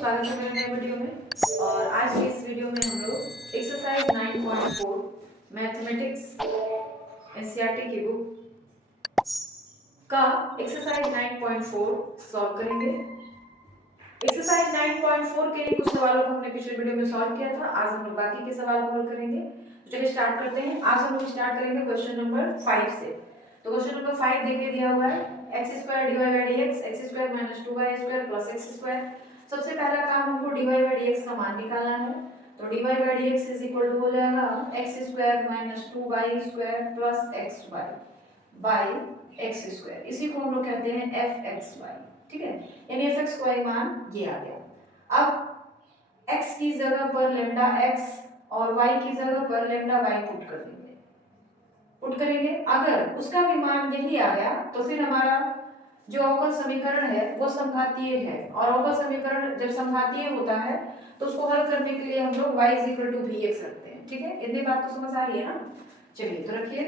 स्वागत है मेरे नए वीडियो में। और आज के इस वीडियो में हम लोग एक्सरसाइज 9.4 मैथमेटिक्स एनसीईआरटी की बुक का एक्सरसाइज 9.4 सॉल्व करेंगे। एक्सरसाइज 9.4 के कुछ सवालों को हमने पिछले वीडियो में सॉल्व किया था। आज हम लोग बाकी के सवाल को हल करेंगे। तो चलिए स्टार्ट करते हैं। आज हम लोग स्टार्ट करेंगे क्वेश्चन नंबर 5 से। तो क्वेश्चन नंबर 5 देखिए दिया हुआ है x² dy by dx x² - 2y² + x²। सबसे पहला काम हमको dy by dx का मान निकालना है। तो dy by dx हो जाएगा x² - 2y² + xy by x²। इसी को हम लोग कहते हैं fxy। ठीक है, यानी fxy मान ये आ गया। अब x की जगह पर लैम्डा x और y की जगह पर लैम्डा y पुट करेंगे। अगर उसका भी मान यही आ गया तो फिर हमारा जो अवकल समीकरण है वो समघातीय है, और अवकल समीकरण जब समघातीय होता है तो उसको हल करने के लिए हम लोग y vx रखते हैं। ठीक है, इतनी बात तो समझ आ रही है ना। चलिए तो रखिए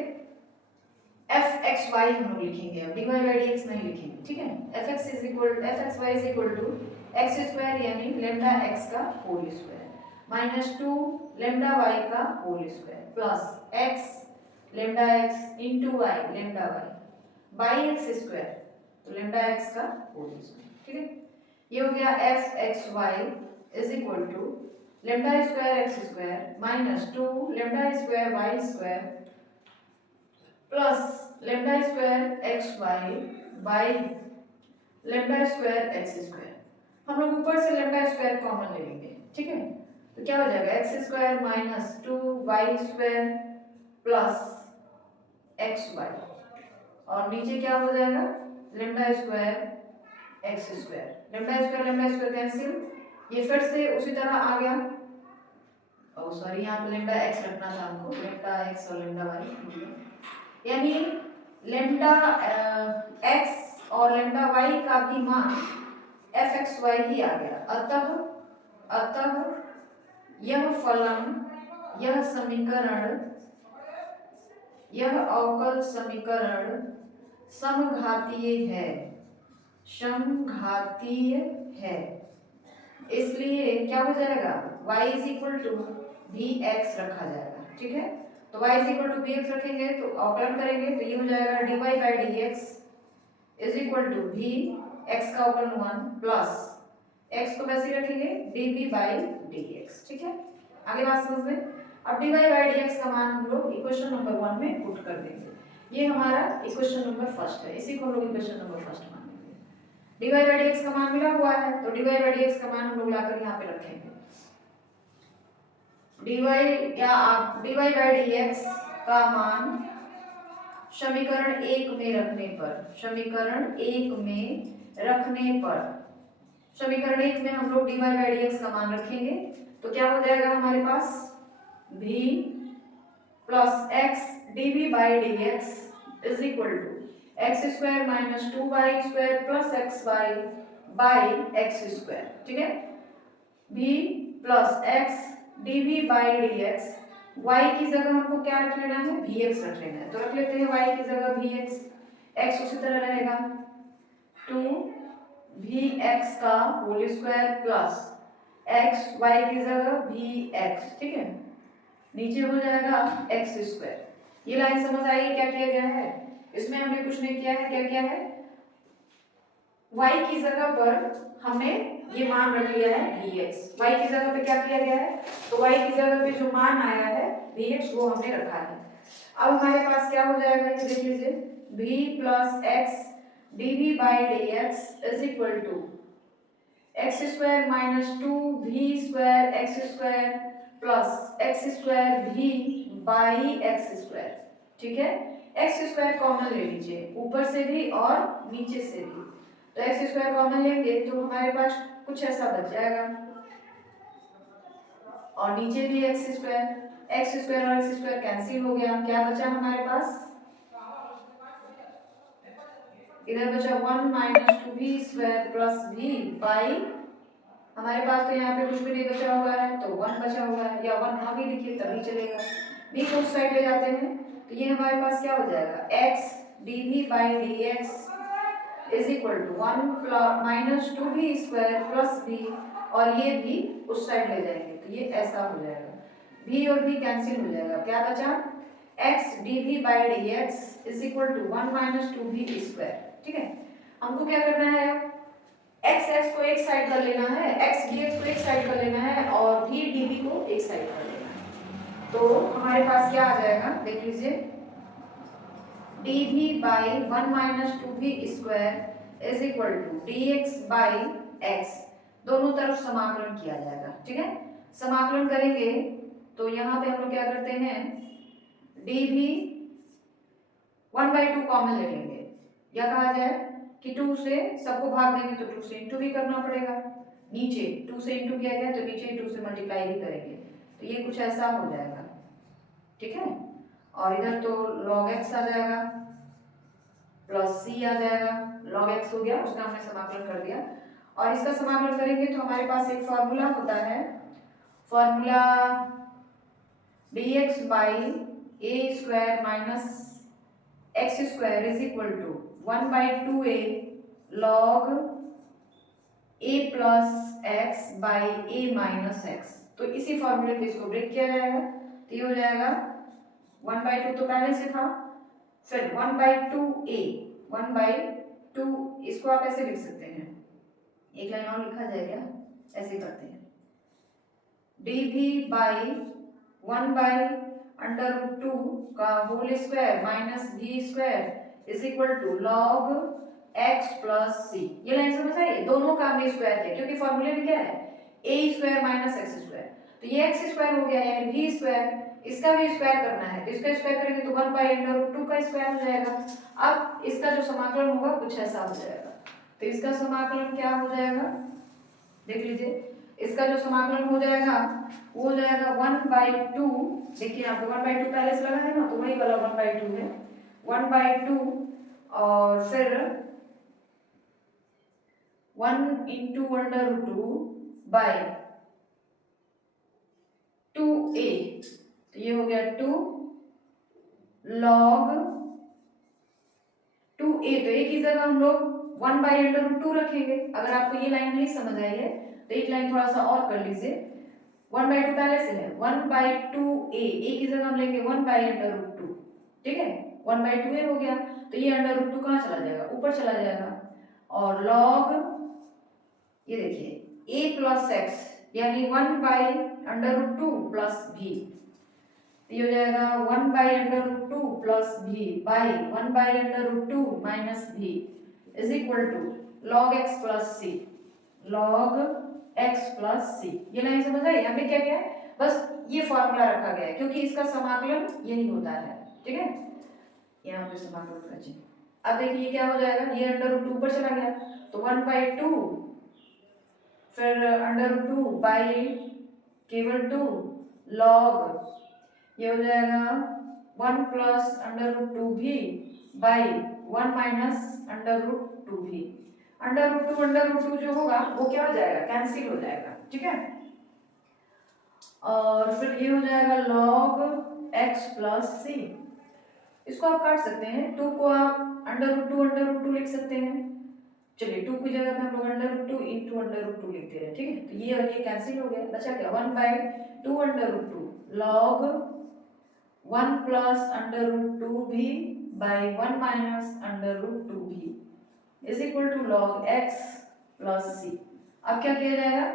fxy हम लोग लिखेंगे, अब dy by dx नहीं लिखेंगे। ठीक है, fxy x² यानी लैम्डा x का होल स्क्वायर -2 लैम्डा y का whole square plus x lambda x into y lambda y by x², तो लैम्डा x का होल स्क्वायर। ठीक है, ये हो गया fxy lambda square x² -2 lambda square y² plus lambda square xy by lambda square x²। हम लोग ऊपर से लैम्डा स्क्वायर कॉमन ले लेंगे। ठीक है, तो क्या हो जाएगा x² - 2y² प्लस xy और नीचे क्या हो जाएगा lambda square x²। Lambda square cancel, ये फिर से उसी तरह आ गया। ओ सॉरी, यहाँ पे लैम्डा x रखना था हमको, लैम्डा x और लैम्डा y, यानी लैम्डा x और लैम्डा y का भी मान fxy ही आ गया। अतः यह फलन, यह समीकरण, यह अवकल समीकरण समघातीय है, समघातीय है। इसलिए क्या हो जाएगा y vx रखा जाएगा। ठीक है, तो y vx रखेंगे तो अवकलन करेंगे तो ये हो जाएगा dy by dx v x का अवकलन 1 प्लस x को वैसे रखेंगे dv by dx। ठीक है, आगे बात समझ में। अब dy by dx का मान हम लोग इक्वेशन नंबर 1 में पुट कर देंगे। ये हमारा इक्वेशन नंबर फर्स्ट है, इसी को हम लोग इक्वेशन नंबर फर्स्ट मानेंगे। dy by dx का मान मिला हुआ है तो dy by dx का मान हम लोग लाकर यहाँ पे रखेंगे। dy या आप dy by dx का मान समीकरण 1 में रखने पर, समीकरण 1 में रखने पर, समीकरण 1 में हम लोग dy by dx का मान रखेंगे तो क्या हो जाएगा हमारे पास v plus x dv by dx is equal to x² - 2y² plus xy by x²। ठीक है, v plus x dv by dx, y की जगह हमको क्या रख लेना है vx रख लेना है, तो रख लेते हैं y की जगह vx, x उसी तरह रहेगा 2vx का whole square plus x y की जगह vx। ठीक है, नीचे हो जाएगा x²। ये लाइन समझ आई क्या किया गया है, इसमें हमने कुछ नहीं किया है। क्या किया है, y की जगह पर हमने ये मान रख लिया है vx, y की जगह पे क्या किया गया है, तो y की जगह पे जो मान आया है vx वो हमने रखा है। अब हमारे पास क्या हो जाएगा ये देख लीजिए v plus x dv by dx is equal to x² - 2v² x² plus x² v by x²। ठीक है, x² कॉमन ले लीजिए ऊपर से भी और नीचे से भी, तो x² कॉमन लेंगे तो हमारे पास कुछ ऐसा बच जाएगा और नीचे भी x² और x² कैंसिल हो गया। क्या बचा हमारे पास, इधर बचा 1 - 2v² प्लस v बाई, हमारे पास तो यहाँ पे कुछ भी नहीं बचा हुआ है तो 1 बचा हुआ है, या 1 ना भी लिखिए तभी चलेगा। v को उस साइड ले जाते हैं तो ये हमारे पास क्या हो जाएगा x dv by dx is equal to 1 minus 2v² plus v, और ये भी उस साइड ले जाएंगे तो ये ऐसा हो जाएगा, v और v कैंसिल हो जाएगा, क्या बचा x dv/dx is equal to 1 minus 2v²। ठीक है, हमको क्या करना है, x को एक साइड कर लेना है, x dx को एक साइड कर लेना है और v dv को एक साइड कर लेना है। तो हमारे पास क्या आ जाएगा, देख लीजिए, dv/1 minus 2v² is equal to dx/x, दोनों तरफ समाकलन किया जाएगा। ठीक है, समाकलन करेंगे तो यहाँ पे हम लोग क्या करते हैं, dv 1/2 कॉमन ले लेंगे, या कहा जाए कि 2 से सबको भाग देंगे तो 2 से इंटू भी करना पड़ेगा, नीचे 2 से इंटू किया गया तो नीचे 2 से मल्टीप्लाई भी करेंगे, तो ये कुछ ऐसा हो जाएगा। ठीक है, और इधर तो log x आ जाएगा प्लस c आ जाएगा, log x हो गया, उसका हमने समाकलन कर दिया, और इसका समाकलन करेंगे तो हमारे पास एक फॉर्मूला होता है, formula dx/a² minus x² is equal to 1/2a log a plus x by a minus x। तो इसी फॉर्मूले पे इसको ब्रेक किया जाएगा, तो ये हो जाएगा 1/2 तो पहले से था, फिर 1/2a 1/2, इसको आप ऐसे लिख सकते हैं, एक लाइन और लिखा जाएगा, ऐसे करते हैं, dv/1/√2 का whole square minus v² is equal to log x plus c। ये लाइन समझ आई, दोनों का हमने स्क्वायर किया, क्योंकि फॉर्मूले में क्या है, a² माइनस x², तो ये x² हो गया यानी v², इसका भी स्क्वायर करना है, तो इसका स्क्वायर करेंगे तो 1/√2 का स्क्वायर हो जाएगा। अब इसका जो समाकलन होगा कुछ ऐसा हो जाएगा, तो इसका समाकलन क्या हो जाएगा, देख लीजिए, इसका जो समाकलन हो जाएगा वो हो जाएगा 1/2, देखिए यहाँ पे 1/2 पहले से लगा है ना, तो वही वाला 1/2 है, 1/2 और फिर 1 इंटू √2 बाई 2a, तो ये हो गया 2 log 2a, तो एक ही जगह हम लोग 1/√2 रखेंगे। अगर आपको ये लाइन नहीं समझ आई है तो एक लाइन थोड़ा सा और कर लीजिए, 1/2 पहले से है, 1/2a, एक ही जगह हम लेंगे 1/√2। ठीक है, 1/2a हो गया, तो ये √2 कहाँ चला जाएगा, ऊपर चला जाएगा, और log ये देखिए a प्लस x यानी 1/√2 प्लस v, ये हो जाएगा 1/√2 plus v by 1/√2 minus v is equal to log x plus c, log x plus c। ये लाइन समझ आई, हमने क्या किया है, बस ये फॉर्मूला रखा गया है क्योंकि इसका समाकलन यही होता है। ठीक है, यहाँ पे समाकलन रचिए, अब देखिए क्या हो जाएगा, ये √2 ऊपर चला गया तो 1/2, फिर √2 बाई केवल 2 log, ये हो जाएगा 1 plus √2v by 1 minus √2v, √2 जो होगा वो क्या हो जाएगा, कैंसिल हो जाएगा। ठीक है, और फिर ये हो जाएगा log x प्लस c, इसको आप काट सकते हैं, 2 को आप √2 लिख सकते हैं, चलिए 2 की जगह पे हम लोग √2 इंटू √2 लिखते हैं। ठीक है, तो ये और ये कैंसिल हो गया, बचा क्या 1/2 log 1 plus √2v by 1 minus √2v is equal to log x plus c। अब क्या किया जाएगा,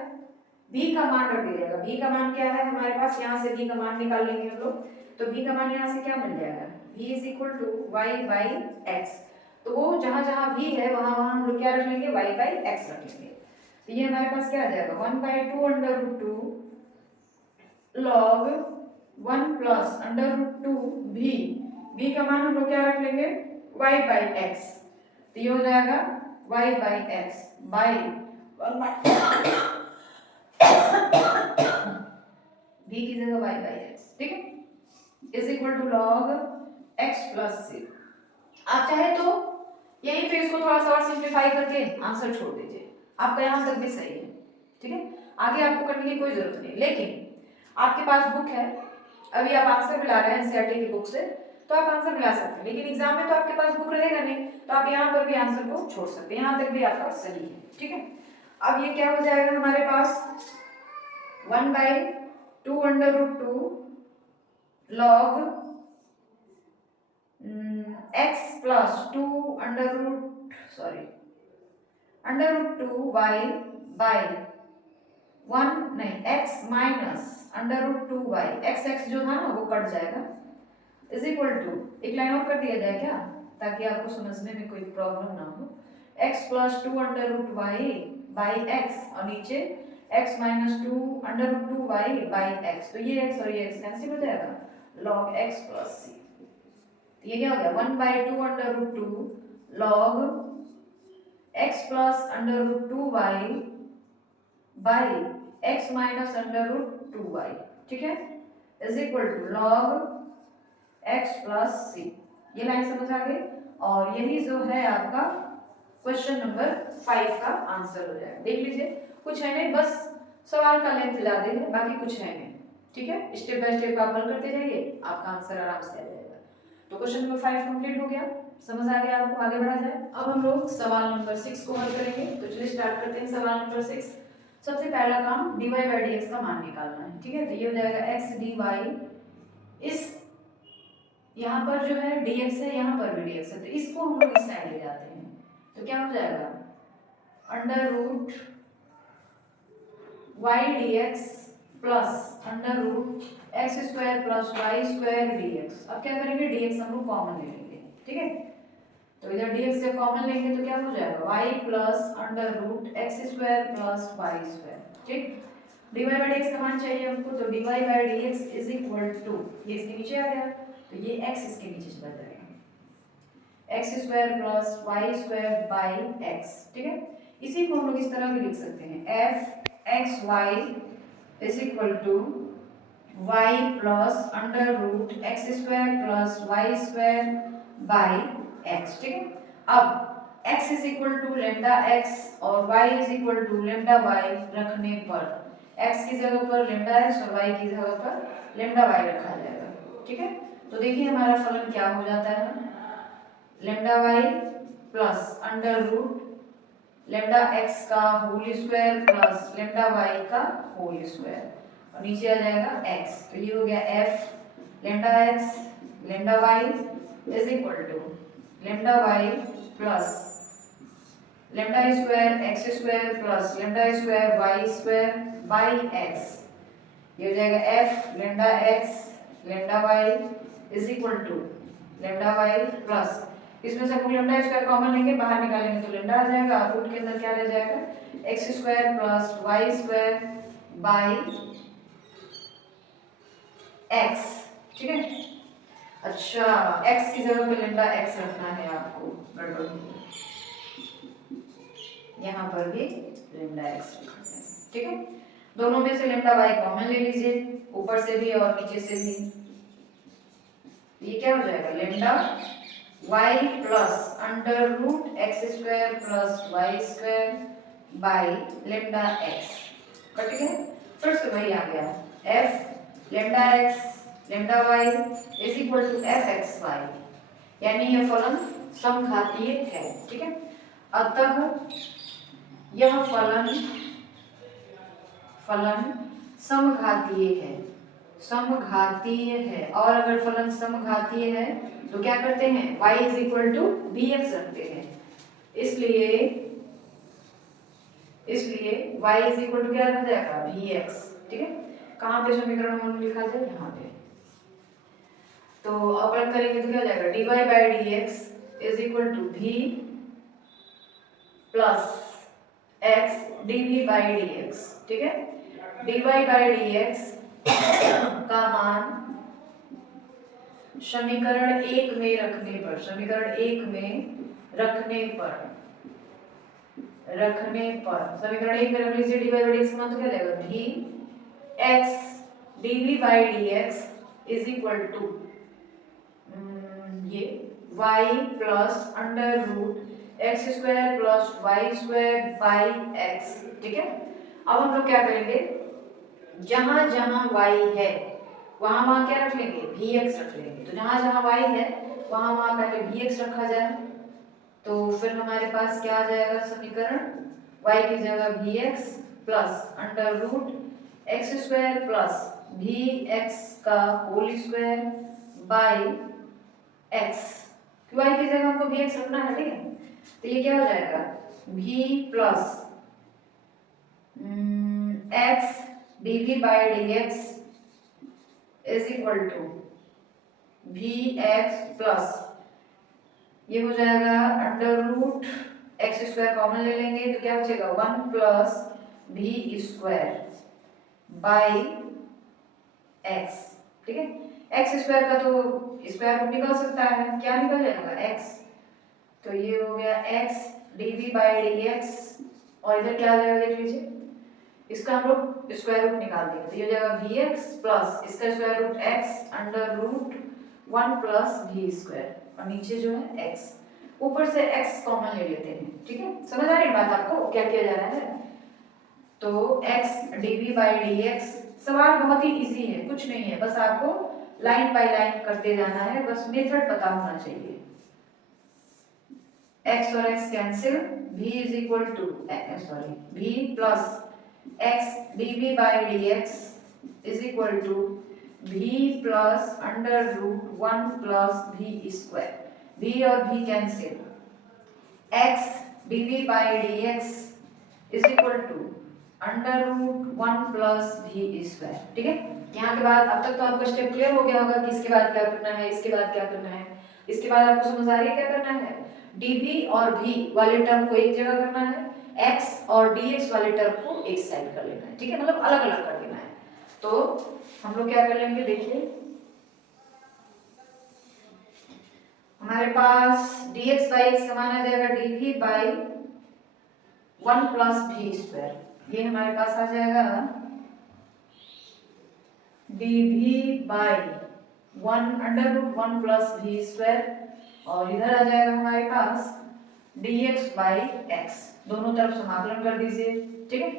v का मान रख दिया जाएगा, v का मान क्या है हमारे पास, यहाँ से v का मान निकाल लेंगे हम लोग, तो v का मान यहाँ से क्या मिल जाएगा, v is equal to y/x, तो वो जहाँ जहाँ v है वहाँ वहाँ हम लोग क्या रख लेंगे, y/x रख लेंगे, तो ये हमारे पास क्या आ जाएगा 1/2 log 1 प्लस √2v, v का मान हम लोग क्या रख लेंगे, y/x, तो ये हो जाएगा y/x बाई 1 v की जगह y/x। ठीक है, is equal to log x plus c। आप चाहे तो यहीं पे इसको थोड़ा सा और सिंप्लीफाई करके आंसर छोड़ दीजिए, आपका यहाँ तक भी सही है। ठीक है, आगे आपको करने की कोई जरूरत नहीं, लेकिन आपके पास बुक है, अभी आप आंसर भी ला रहे हैं एनसीईआरटी की बुक से, तो आप आंसर मिला सकते हैं, लेकिन एग्जाम में तो आपके पास बुक रहेगा नहीं, तो आप यहाँ पर भी आंसर को छोड़ सकते हैं, यहाँ तक भी आपका सही है। ठीक है, अब ये क्या हो जाएगा हमारे पास 1/2 log x plus 2 √2y by 1 नहीं x माइनस √2y, x जो था ना वो कट जाएगा, इज इक्वल टू, एक लाइन और कर दिया जाए क्या, ताकि आपको समझने में कोई प्रॉब्लम ना हो, x plus 2 √y by x और नीचे x minus 2 √2y by x, तो ये x और ये x कैंसिल हो जाएगा, log x plus c, तो ये क्या हो गया 1/2 log x plus √2y by x minus √2y, ठीक है, is equal to log x plus c, ये लाइन समझ आ गई, और यही जो है आपका क्वेश्चन नंबर 5 का आंसर हो जाएगा। देख लीजिए, कुछ है नहीं, बस सवाल का लेंथ ज्यादा है, बाकी कुछ है नहीं। ठीक है, स्टेप बाय स्टेप आप हल करते जाइए, आपका आंसर आराम से आ जाएगा। तो क्वेश्चन नंबर 5 कंप्लीट हो गया, समझ आ गया आपको, आगे बढ़ा जाए। अब हम लोग सवाल नंबर 6 को हल करेंगे, तो चलिए स्टार्ट करते हैं सवाल नंबर 6। सबसे पहला काम dy by dx का मान निकालना है। ठीक है, तो ये हो जाएगा x dy, इस यहाँ पर जो है dx है, यहाँ पर भी dx है, तो इसको हम लोग इस साइड ले जाते हैं, तो क्या हो जाएगा √ y dx plus √x² plus y² dx। अब क्या करेंगे, dx हम लोग कॉमन ले लेंगे। ठीक है, तो इधर dx से कॉमन लेंगे तो क्या हो जाएगा y plus √x² plus y²। ठीक, dy by dx का मान चाहिए हमको, तो dy by dx is equal to, ये इसके नीचे आ गया, तो ये x इसके नीचे चला जाएगा, x² plus y² by x। ठीक है, इसी को हम लोग इस तरह भी लिख सकते हैं, f(x, y) is equal to y plus √x² plus y² by x। ठीक है, अब x is equal to lambda x और y is equal to lambda y रखने पर x की जगह पर लेमडा x और y की जगह पर लेमडा y रखा जाएगा। ठीक है, तो देखिए हमारा फलन क्या हो जाता है, lambda y plus lambda x का whole square plus lambda y का होल स्क्वायर, और नीचे आ जाएगा x, तो ये हो गया f lambda x lambda y is equal to lambda y plus lambda square x² plus lambda square y² by x, ये हो जाएगा f lambda x lambda y is equal to lambda y plus, इसमें से हम lambda square common लेंगे, बाहर निकालेंगे तो लेमडा आ जाएगा, और रूट के अंदर क्या रह जाएगा x² plus y² by x। ठीक है, अच्छा x की जगह पे लेमडा x रखना है आपको, गड़बड़ हो गई, यहाँ पर भी लेमडा x रखना है। ठीक है, दोनों में से लेमडा y कॉमन ले लीजिए, ऊपर से भी और नीचे से भी, ये क्या हो जाएगा lambda y plus √x² plus y² by lambda x। Cut गया, फिर से वही आ गया f lambda x lambda y is equal to f(x, y), यानी यह फलन समघातीय है। ठीक है, अतः यह फलन समघातीय है, समघातीय है, और अगर फलन समघातीय है तो क्या करते हैं, y is equal to bx रखते हैं, इसलिए y इज इक्वल टू क्या रखा जाएगा bx। ठीक है, कहाँ पे समीकरण में लिखा जाए, यहाँ पे, तो अपलग करेंगे तो क्या हो जाएगा dy by dx is equal to v plus x dv by dx। ठीक है, dy by dx का मान समीकरण 1 में रखने पर, समीकरण 1 में रखने पर समीकरण 1 में रख लीजिए, dy by dx का मान तो क्या जाएगा vx dv by dx is equal to ये y plus √x² plus y² by x। ठीक है, अब हम लोग क्या करेंगे, जहां जहां y है वहाँ क्या रख लेंगे, Vx रख लेंगे। तो जहाँ जहाँ y है वहाँ पहले Vx रखा जाए। तो फिर हमारे पास क्या आ जाएगा समीकरण, y की जगह Vx plus under root x square plus Vx का whole square by x। y की जगह हमको Vx रखना है, ठीक है। तो ये क्या हो जाएगा, v plus x dv by dx is equal to Vx plus ये हो जाएगा under root x square common ले लेंगे तो क्या बचेगा 1 plus v square by x, ठीक है। एक्स स्क्वायर का तो स्क्वायर रूट निकल सकता है, क्या निकल जाएगा x, तो ये हो गया x dv बाई dx और इधर क्या आ जाएगा देख लीजिए, इसका हम लोग स्क्वायर रूट निकाल देंगे। तो ये हो जाएगा vx प्लस इसका square root x under root 1 plus v square और नीचे जो है x, ऊपर से x कॉमन ले लेते हैं, ठीक है। समझ आ रही है बात आपको क्या किया जा रहा है। तो x dv बाई dx, सवाल बहुत ही इजी है, कुछ नहीं है, बस आपको लाइन बाय लाइन करते जाना है, बस मेथड पता होना चाहिए। x और x cancel, v is equal to v plus x dv by dx is equal to v plus under root 1 plus v square, v और v cancel, x dv by dx is equal to under root 1 plus v square, ठीक है। यहाँ के बाद अब तक तो आपका स्टेप क्लियर हो गया होगा कि इसके बाद क्या करना है, इसके बाद क्या करना है। इसके बाद आपको समझ आ रही है क्या करना है, dv और v वाले टर्म को एक जगह करना है, x और dx वाले टर्म को एक साइड कर लेना है, ठीक है, मतलब अलग अलग कर देना है। तो हम लोग क्या कर लेंगे, देखिए हमारे पास dx बाई x का मान आ जाएगा dv by 1 plus v square, ये हमारे पास आ जाएगा dv by 1 under root 1 plus v square और इधर आ जाएगा हमारे पास dx बाई x, दोनों तरफ समाकलन कर दीजिए, ठीक है।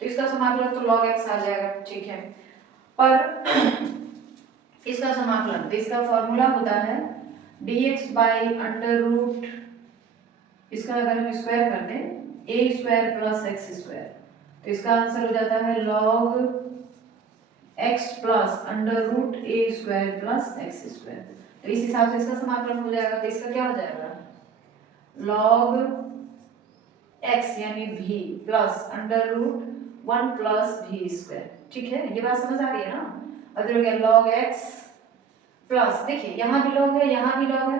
तो इसका समाकलन तो log x आ जाएगा, ठीक है। पर इसका समाकलन, तो इसका फॉर्मूला होता है dx बाई अंडर रूट, इसका अगर हम स्क्वायर कर दें a square plus x square, तो इसका आंसर हो जाता है log x plus under root a square plus x square. तो इस हिसाब से इसका समाकलन हो जाएगा। तो इसका क्या हो जाएगा, log x यानी v plus under root 1 plus v square, ठीक है। ये बात समझ आ रही है ना। अगर हो गया log x प्लस, देखिए यहाँ भी log है यहाँ भी log है,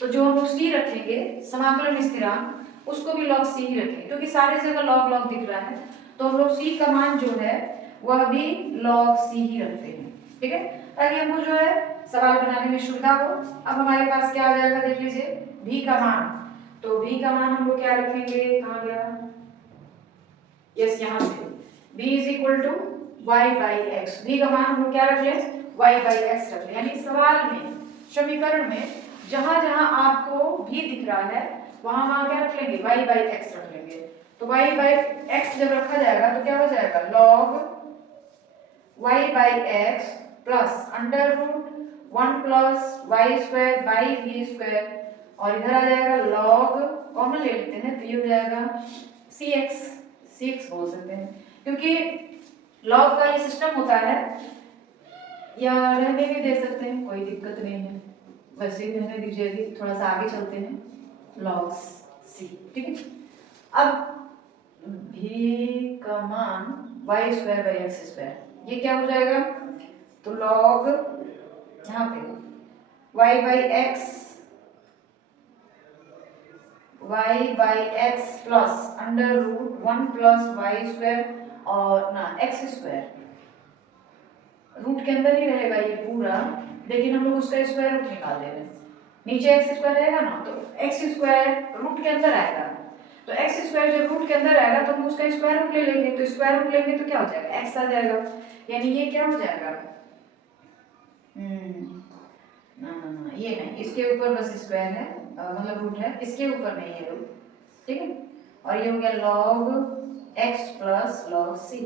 तो जो हम लोग c रखेंगे समाकलन स्थिरांक उसको भी log c ही रखेंगे, क्योंकि सारी जगह log log दिख रहा है, तो हम लोग c का मान जो है वह भी log c ही रखते हैं, ठीक है, ताकि हमको जो है सवाल बनाने में सुविधा हो। अब हमारे पास क्या आ जाएगा देख लीजिए, v का मान, तो v का मान हम लोग क्या रखेंगे, कहाँ गया, यस यहाँ से v is equal to y by x, v का मान हम लोग क्या रख लें, y बाई एक्स रख लें, यानी सवाल में समीकरण में जहां जहां आपको v दिख रहा है वहां वहां क्या रख लेंगे, y बाई एक्स रख लेंगे। तो y बाई एक्स जब रखा जाएगा तो क्या हो जाएगा, log y by x plus under root 1 plus y square by v square और इधर आ जाएगा log, कॉमन ले लेते हैं तो ये हो जाएगा cx बोल सकते हैं, क्योंकि log का ये सिस्टम होता है, या रहने भी दे सकते हैं, कोई दिक्कत नहीं है, वैसे ही रहने दीजिए, अभी थोड़ा सा आगे चलते हैं log c, ठीक है। अब v का मान y square by x square, ये क्या हो जाएगा, तो log यहाँ पे y by x plus under root 1 plus y square और ना एक्स स्क्वायर, रूट के अंदर ही रहेगा ये पूरा, लेकिन हम लोग उसका स्क्वायर रूट निकाल दे रहे हैं, नीचे एक्स स्क्वायर रहेगा ना, तो एक्स स्क्वायर रूट के अंदर आएगा, तो एक्स स्क्वायर जब रूट के अंदर आएगा तो हम उसका स्क्वायर रूट ले लेंगे, तो स्क्वायर रूट लेंगे तो क्या हो जाएगा, एक्स आ जाएगा, यानी ये क्या हो जाएगा, ना ये नहीं, इसके ऊपर बस स्क्वायर है, मतलब रूट है, इसके ऊपर नहीं है रूट, ठीक है। और ये हो गया log x plus log c,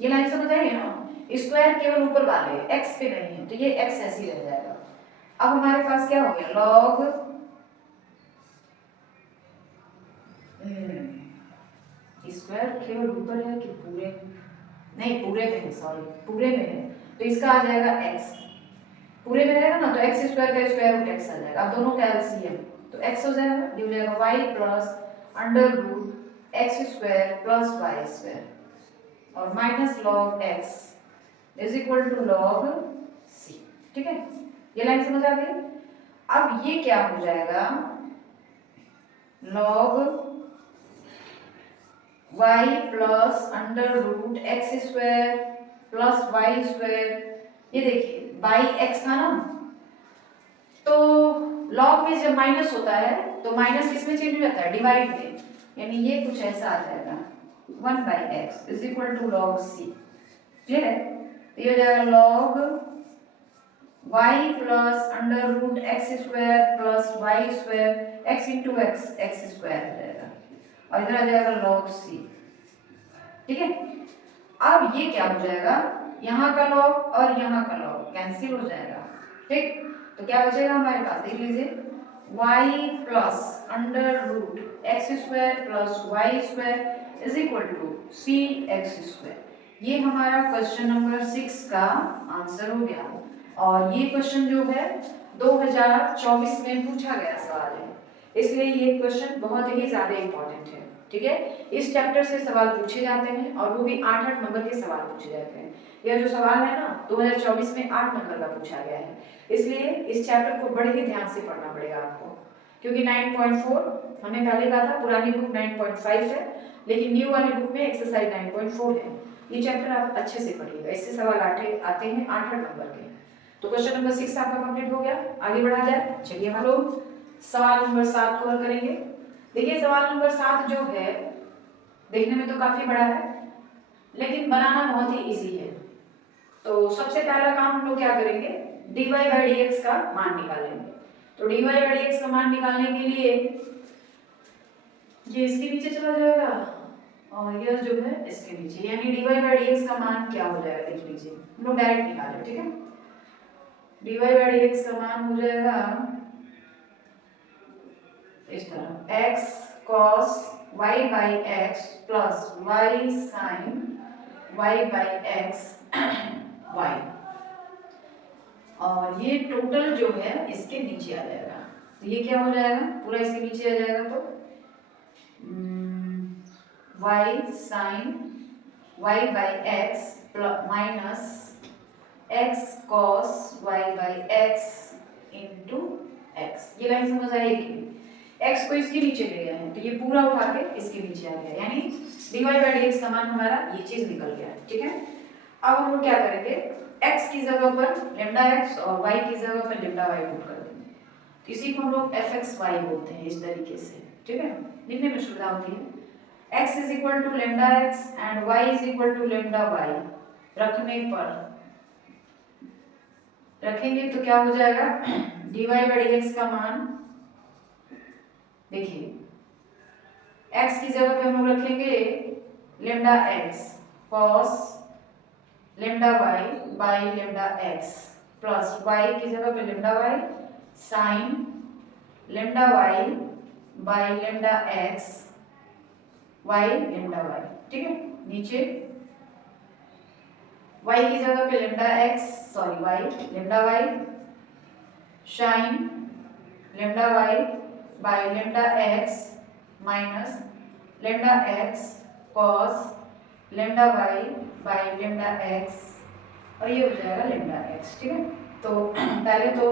ये लाइन समझ आई है ना, स्क्वायर केवल ऊपर वाले है, एक्स पे नहीं है, तो ये एक्स ऐसे ही रह जाएगा। अब हमारे पास क्या हो गया, लॉग स्क्वायर केवल ऊपर है कि पूरे, नहीं पूरे में है, सॉरी पूरे में है, तो इसका आ जाएगा एक्स, पूरे में रहेगा ना तो एक्स स्क्वायर का स्क्वायर रूट एक्स आ जाएगा। अब दोनों का एलसीएम तो एक्स हो जाएगा, ये हो जाएगा y plus under root x square plus y square और minus log x is equal to log c. ठीक है, ये लाइन समझ आ गई। अब ये क्या हो जाएगा, log y plus under root x square plus y square, ये देखिए बाई एक्स था ना, तो लॉग में जब माइनस होता है तो माइनस किस में चेंज हो जाता है, डिवाइड में, यानी ये कुछ ऐसा आ जाएगा 1/x is equal to log c. Clear है, तो ये हो जाएगा log y plus under root x square plus y square x into x, x square हो जाएगा और इधर आ जाएगा लॉग सी। ठीक है, अब ये क्या हो जाएगा, यहाँ का लॉग और यहाँ का लॉग कैंसिल हो जाएगा। ठीक, तो क्या बचेगा हमारे पास, देख लीजिए y plus under root x square plus y square is equal to c x square. ये हमारा क्वेश्चन नंबर 6 का आंसर हो गया। और ये क्वेश्चन जो है 2024 में पूछा गया सवाल है, इसलिए ये क्वेश्चन बहुत ही ज्यादा इंपॉर्टेंट है। ठीक है, इस चैप्टर से सवाल पूछे जाते हैं और वो भी 8-8 नंबर के सवाल पूछे जाते हैं। यह जो सवाल है ना 2024 में 8 नंबर का पूछा गया है, इसलिए इस चैप्टर को बड़े ही ध्यान से पढ़ना पड़ेगा आपको, क्योंकि 9.4 हमने पहले कहा था, पुरानी बुक 9.5 है, लेकिन न्यू वाली बुक में एक्सरसाइज 9.4 है। ये चैप्टर आप अच्छे से पढ़िएगा, इससे सवाल आते हैं 8-8 नंबर के। तो क्वेश्चन नंबर 6 आपका कंप्लीट हो गया, आगे बढ़ा जाए। चलिए हम लोग सवाल नंबर 7 को हल करेंगे। देखिए सवाल नंबर 7 जो है देखने में तो काफी बड़ा है, लेकिन बनाना बहुत ही इजी है। तो सबसे पहला काम हम लोग क्या करेंगे, dy by dx का मान निकालेंगे। तो dy by dx का मान निकालने के लिए ये इसके नीचे चला जाएगा और यह जो है इसके नीचे, यानी dy by dx का मान क्या हो जाएगा, देख लीजिए हम लोग डायरेक्ट निकालें। ठीक है, dy by dx का मान हो जाएगा इस तरह x cos y by x plus y sin y by x y, और ये टोटल जो है इसके नीचे आ जाएगा। तो ये क्या हो जाएगा, पूरा इसके नीचे आ जाएगा, तो y sin y by x minus x cos y by x into x। ये लाइन समझ आएगी, x को इसके नीचे ले गए हैं तो ये पूरा उठा के इसके नीचे आ गया, यानी dy by dx का मान हमारा ये चीज निकल गया। ठीक है, अब हम लोग क्या करेंगे, x की जगह पर लेमडा x और y की जगह पर लेमडा y पुट कर देंगे, तो इसी को हम लोग fxy बोलते हैं इस तरीके से। ठीक है, लिखने में सुविधा होती है। x is equal to lambda x and y is equal to lambda y रखने पर रखेंगे तो क्या हो जाएगा, dy by dx का मान देखिए x की जगह पे हम लोग रखेंगे lambda x cos lambda y by lambda x plus y की जगह पे lambda y sin lambda y by lambda x y lambda y। ठीक है, नीचे y की जगह पे lambda x sorry y lambda y sin lambda y by lambda x minus lambda x cos lambda y by lambda x और ये हो जाएगा लेमडा x। ठीक है, तो पहले तो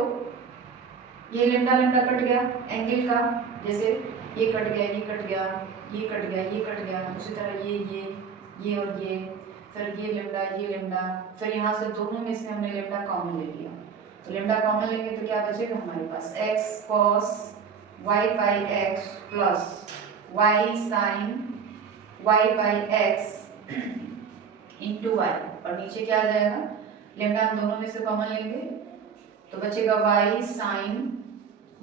ये लेमडा लेमडा कट गया एंगल का, जैसे ये कट गया ये कट गया ये कट गया ये कट गया, उसी तरह ये और ये, फिर ये लेमडा, फिर यहाँ से दोनों में से हमने लेमडा कॉमन ले लिया, तो लेमडा कॉमन लेंगे तो क्या बचेगा हमारे पास x cos y by x plus y sin y by x into y, और नीचे क्या आ जाएगा, लेमडा हम दोनों में से कॉमन लेंगे तो बचेगा y sin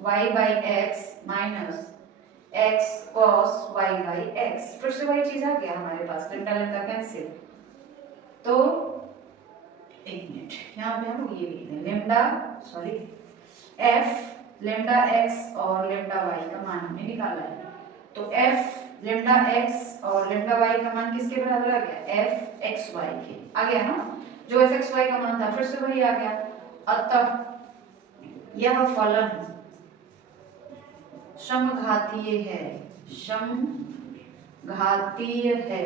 y by x minus x cos y by x, फिर से वही चीज आ गया हमारे पास, लेमडा लेमडा कैंसिल, तो यहाँ पे हम ये लिखते हैं लेमडा एफ लेमडा एक्स और लेमडा वाई का मान हमें निकालना है। तो एफ लेमडा एक्स और लेमडा वाई का मान किसके बराबर आ गया? एफ एक्स वाई के आ गया ना। जो एफ एक्स वाई का मान था फिर से वही आ गया। अतः यह फलन समघातीय है, समघातीय है।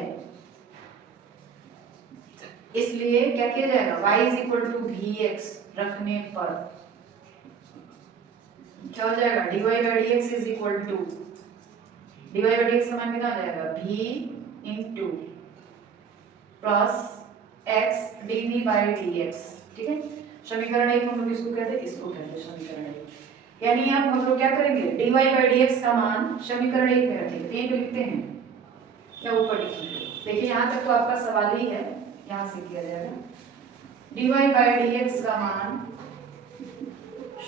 इसलिए क्या किया जाएगा? y is equal to v x रखने पर क्या हो जाएगा? dy by dx is equal to dy by dx का मान कितना आ जाएगा? v into plus x dv by dx। ठीक है, समीकरण एक हम लोग इसको कहते हैं, इसको कहते हैं समीकरण एक। यानी अब हम लोग क्या करेंगे? dy बाई dx का मान समीकरण एक में रखेंगे। तो ये लिखते हैं क्या ऊपर लिखेंगे? देखिए यहाँ तक तो आपका सवाल ही है, यहाँ से किया जाएगा। dy बाई dx का मान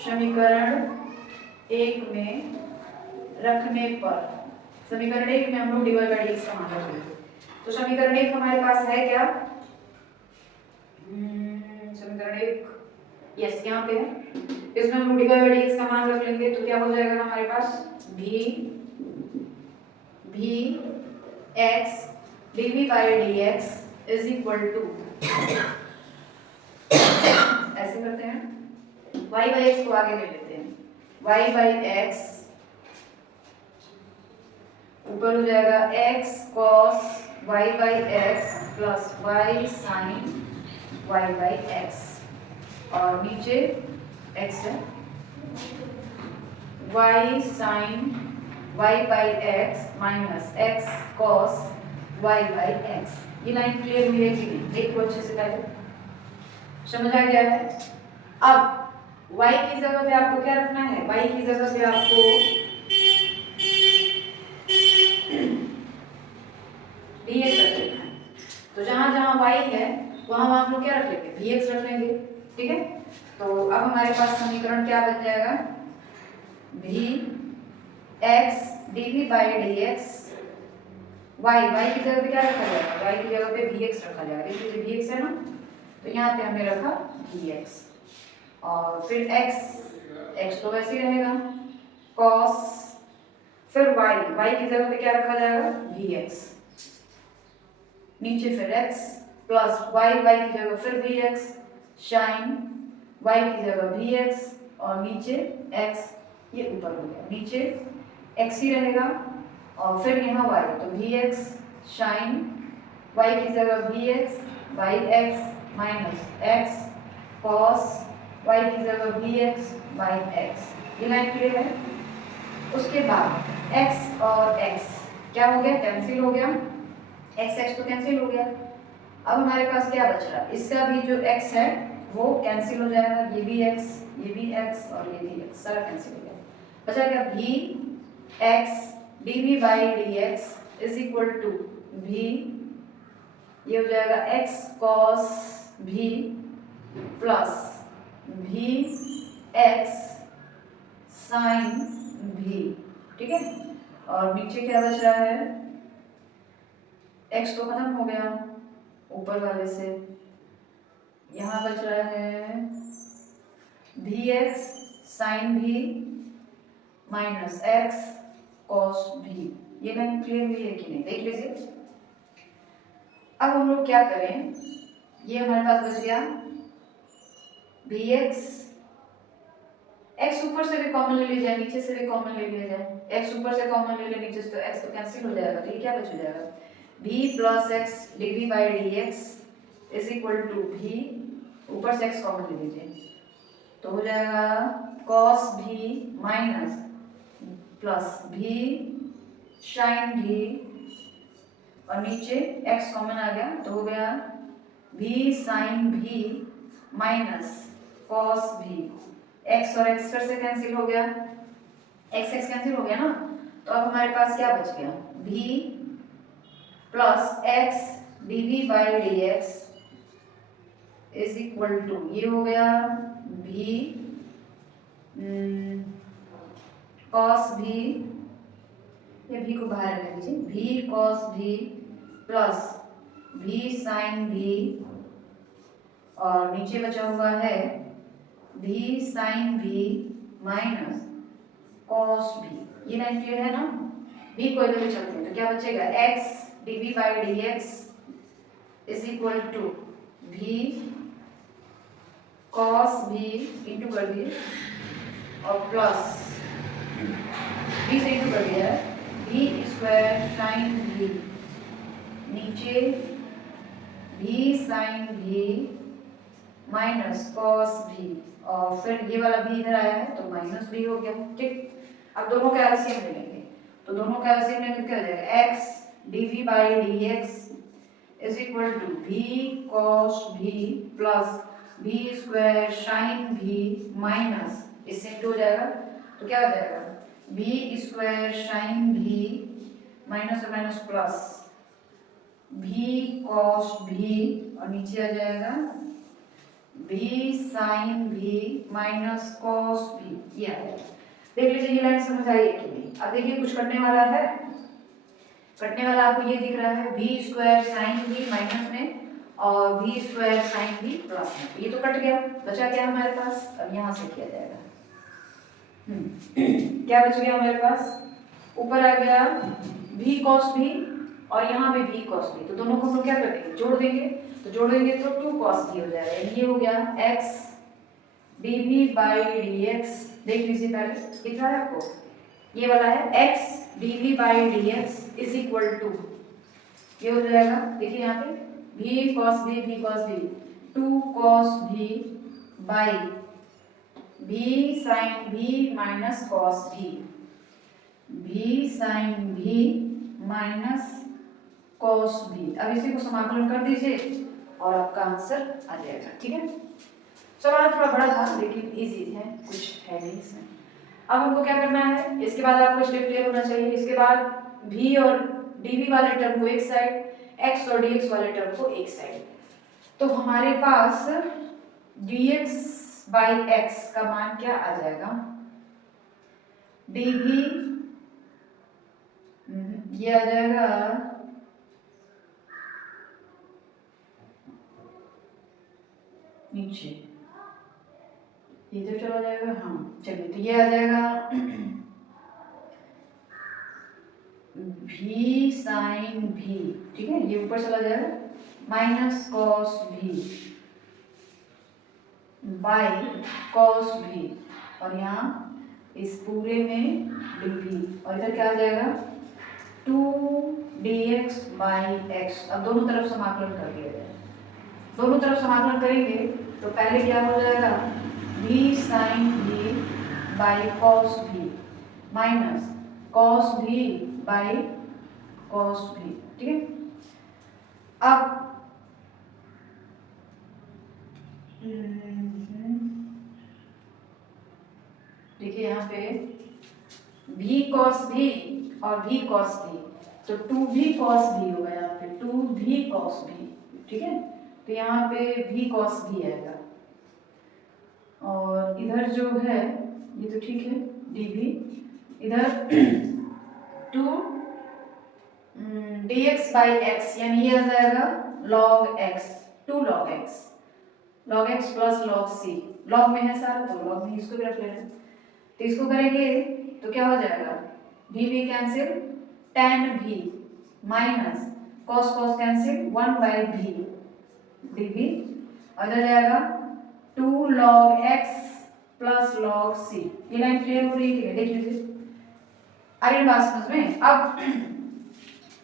समीकरण एक में रखने पर, समीकरण एक में हम लोग dy बाई dx का मान रखेंगे। तो समीकरण एक हमारे पास है क्या? समीकरण एक यस यहाँ पे है। इसमें हम लोग dy बाई dx का मान रख लेंगे तो क्या हो जाएगा हमारे पास? v x dv by dx is equal to ऐसे करते हैं, y बाई x को आगे ले लेते हैं, y बाई x ऊपर हो जाएगा x cos y by x plus y sin y by x और नीचे x है y sin y by x minus x cos y by x। ये लाइन क्लियर हुई है कि नहीं? देखो अच्छे से पहले, समझ आ गया है? अब y की जगह पे आपको क्या रखना है? y की जगह पे आपको dx रख लेना है। तो जहां जहां y है वहां हम लोग क्या रख लेंगे? vx रख लेंगे। ठीक है, तो अब हमारे पास समीकरण क्या बन जाएगा? vx dv by dx y की जगह पे क्या रखा जाएगा? y की जगह पे vx रखा जाएगा। देखिए vx है ना, तो यहाँ पे हमने रखा vx और फिर x तो वैसे ही रहेगा cos, फिर y की जगह पे क्या रखा जाएगा? vx, नीचे फिर x प्लस y की जगह फिर vx sin y की जगह vx और नीचे x, ये ऊपर हो गया, नीचे x ही रहेगा और फिर यहाँ y, तो vx sin y की जगह vx by x minus x cos y की जगह vx बाई x। ये लाइन क्लियर है? उसके बाद x और x क्या हो गया? कैंसिल हो गया, x तो कैंसिल हो गया। अब हमारे पास क्या बच रहा है? इसका भी जो x है वो कैंसिल हो जाएगा, ये भी x और ये भी x, सारा कैंसिल हो गया। बचा क्या? vx dv by dx is equal to v, ये हो जाएगा x cos v plus vx sin v। ठीक है, और नीचे क्या बच रहा है? x तो खत्म हो गया ऊपर वाले से, यहाँ बच रहा है vx sin v minus x cos v। ये लाइन क्लियर हुई है कि नहीं? देख लीजिए। अब हम लोग क्या करें? ये हमारे पास बच गया vx, x ऊपर से भी कॉमन ले लिया जाए, नीचे से भी कॉमन ले लिया जाए। x ऊपर से कॉमन ले ले, नीचे से तो x तो कैंसिल हो जाएगा, तो ये क्या बच जाएगा? v plus x dv by dx is equal to v, ऊपर से x कॉमन ले लीजिए तो हो जाएगा cos v minus plus v sin v और नीचे x कॉमन आ गया तो हो गया v sin v minus cos v। x और x फिर से कैंसिल हो गया, x कैंसिल हो गया ना, तो अब हमारे पास क्या बच गया? v plus x dv by dx is equal to, ये हो गया v cos v, ये v को बाहर रख दीजिए, v cos v plus v sin v और नीचे बचा हुआ है भी साइन भी माइनस कॉस भी। ये लाइन क्लियर है ना? भी को इधर भी चलते हैं तो क्या बचेगा, x dv by dx is equal to भी कॉस भी इंटू कर दिए और प्लस भी से इंटू कर दिया है भी स्क्वायर साइन भी, नीचे भी साइन भी माइनस कॉस भी, और फिर ये वाला भी इधर आया है तो माइनस भी हो गया। ठीक, अब दोनों का एलसीएम ले लेंगे तो दोनों का एलसीएम लेंगे तो क्या हो जाएगा, x dv by dx is equal to भी कॉस भी प्लस भी स्क्वायर साइन भी माइनस, इससे इंटू हो जाएगा तो क्या हो जाएगा, भी स्क्वायर साइन भी माइनस माइनस प्लस भी कॉस भी, और नीचे आ जाएगा भी साइन भी माइनस कॉस भी। ये आ जाएगा। देख लीजिए ये लाइन समझ आई है कि नहीं? अब देखिए कुछ कटने वाला है, कटने वाला आपको ये दिख रहा है भी स्क्वायर साइन भी माइनस में और भी स्क्वायर साइन भी प्लस में, ये तो कट गया, बचा क्या हमारे पास, अब यहाँ से किया जाएगा। क्या बच गया हमारे पास, ऊपर आ गया भी कॉस भी और यहाँ भी कॉस भी, तो दोनों को हम लोग क्या करेंगे, जोड़ देंगे, तो जोड़ेंगे तो 2 कॉस भी हो जाएगा। ये हो गया x dv by dx, देख लीजिए पहले दिख रहा है आपको, ये वाला है x dv by dx is equal to, ये हो जाएगा देखिए यहाँ पे भी कॉस भी 2 कॉस भी बाई भी साइन भी माइनस कॉस भी साइन भी माइनस कॉस भी। अब इसी को समाकलन कर दीजिए और आपका आंसर आ जाएगा। ठीक है, सवाल थोड़ा बड़ा था लेकिन इजी है, कुछ है नहीं इसमें। अब हमको क्या करना है, इसके बाद आपको स्टेप क्लियर होना चाहिए। इसके बाद v और dv वाले टर्म को एक साइड, x और dx वाले टर्म को एक साइड, तो हमारे पास dx by x का मान क्या आ जाएगा, dv ये आ जाएगा नीचे, ये तो चला जाएगा, हाँ चलिए, तो ये आ जाएगा भी साइन भी, ठीक है, ये ऊपर चला जाएगा माइनस कॉस भी बाई कॉस भी, और यहाँ इस पूरे में dv, और इधर क्या आ जाएगा 2dx बाई x। अब दोनों तरफ समाकलन कर दिया जाए, दोनों तरफ समाकलन करेंगे तो पहले क्या हो जाएगा भी साइन भी बाई कॉस भी माइनस कॉस भी बाई कॉस भी। ठीक है, अब देखिए यहाँ पे भी कॉस भी और भी कॉस भी, तो 2 भी कॉस भी होगा, यहाँ पे 2 भी कॉस भी। ठीक है, तो यहाँ पे भी कॉस भी आएगा, और इधर जो है ये तो ठीक है dv, इधर 2 dx by x, यानी ये आ जाएगा log x, 2 log x, log x plus log c, log में है सारा तो log में इसको भी रख लेना, तो इसको करेंगे तो क्या हो जाएगा भी कैंसिल, tan भी माइनस cos कैंसिल 1 बाई भी dv, और इधर जाएगा 2 log x plus log c। ये लाइन क्लियर हो रही है कि देख लीजिए, आ रही बात समझ में। अब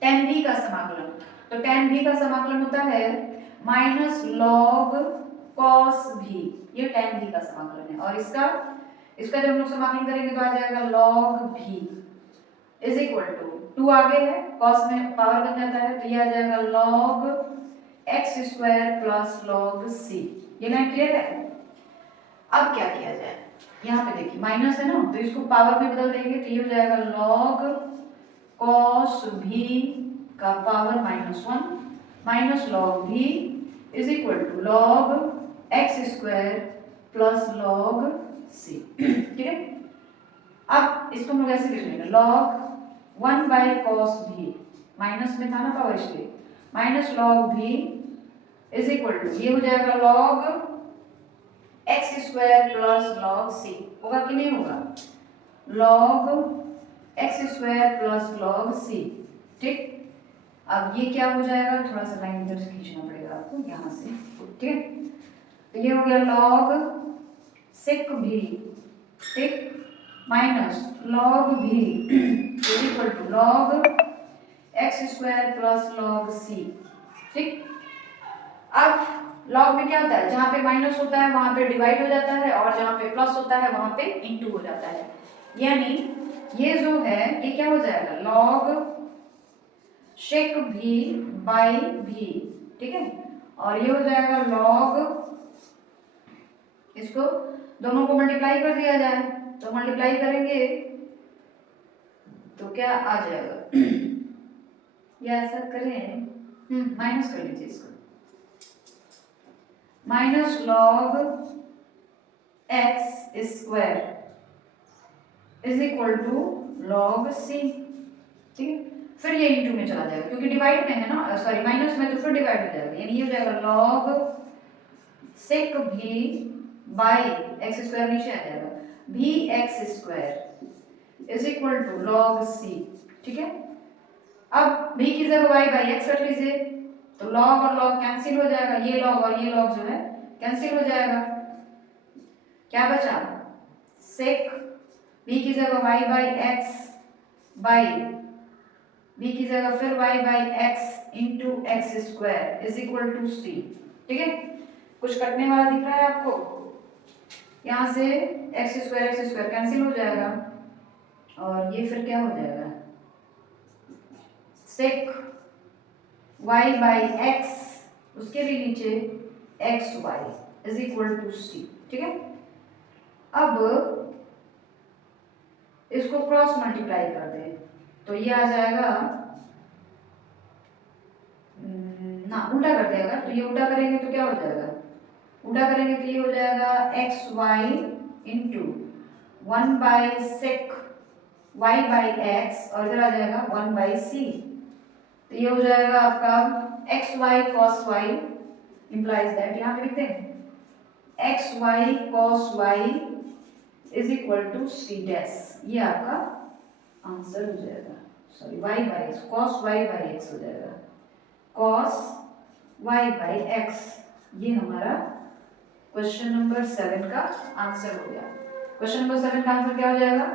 tan v का समाकलन, तो tan v का समाकलन होता है माइनस log cos v, ये tan v का समाकलन है, और इसका जब हम लोग समाकलन करेंगे तो आ जाएगा log v is equal to 2 आगे है, cos में पावर बन जाता है, तो ये आ जाएगा log x square plus log c। ये लाइन क्लियर है। अब क्या किया जाए, यहाँ पे देखिए माइनस है ना, तो इसको पावर में बदल देंगे, तो ये हो जाएगा log cos v का power -1 minus log v is equal to log x square plus log c। ठीक है, अब इसको हम लोग ऐसे लिख लेंगे log 1 by cos v, minus में था ना पावर इसलिए, minus log v is equal to ये हो जाएगा log x square plus log c, होगा कि नहीं होगा, log x square plus log c. ठीक, अब ये क्या हो जाएगा, थोड़ा सा लाइन इधर से खींचना पड़ेगा आपको यहाँ से। ठीक है, तो ये हो गया लॉग सेक भी, ठीक, minus log v is equal to log x square plus log c. ठीक, अब लॉग में क्या होता है, जहां पे माइनस होता है वहां पे डिवाइड हो जाता है, और जहां पे प्लस होता है वहां पे इनटू हो जाता है। यानी ये जो है ये क्या हो जाएगा, लॉग शेक भी बाई भी। ठीक है, और ये हो जाएगा लॉग, इसको दोनों को मल्टीप्लाई कर दिया जाए, तो मल्टीप्लाई करेंगे तो क्या आ जाएगा या ऐसा करें, माइनस कर लीजिए इसको, minus log x square is equal to log c. ठीक है, फिर ये इंटू में चला जाएगा क्योंकि डिवाइड में है ना, सॉरी माइनस में, तो फिर डिवाइड हो जाएगा, यानी ये हो जाएगा लॉग सेक भी बाई एक्स स्क्वायर, नीचे आ जाएगा भी x square is equal to log c. ठीक है, अब भी की जगह वाई बाई एक्स रख लीजिए, तो लॉग और लॉग कैंसिल हो जाएगा, ये लॉग और ये लॉग जो है कैंसिल हो जाएगा, क्या बचा सेक b की जगह y by x by b की जगह फिर y by x into x square is equal to c. ठीक है, कुछ कटने वाला दिख रहा है आपको, यहाँ से एक्स स्क्वायर कैंसिल हो जाएगा, और ये फिर क्या हो जाएगा सेक y बाई एक्स, उसके भी नीचे x y is equal to c. ठीक है, अब इसको क्रॉस मल्टीप्लाई कर दें तो ये आ जाएगा, ना उल्टा कर देगा, तो ये उल्टा करेंगे तो क्या हो जाएगा, उल्टा करेंगे तो ये हो जाएगा x y into one by sec y by x, और इधर आ जाएगा वन बाई सी, तो ये हो जाएगा आपका x y cos y implies that, यहाँ पे लिखते हैं x y cos y is equal to c dash, ये आपका आंसर हो जाएगा, sorry y by x, cos y by x हो जाएगा, कॉस वाई बाई एक्स, ये हमारा क्वेश्चन नंबर 7 का आंसर हो गया। क्वेश्चन नंबर 7 का आंसर क्या हो जाएगा,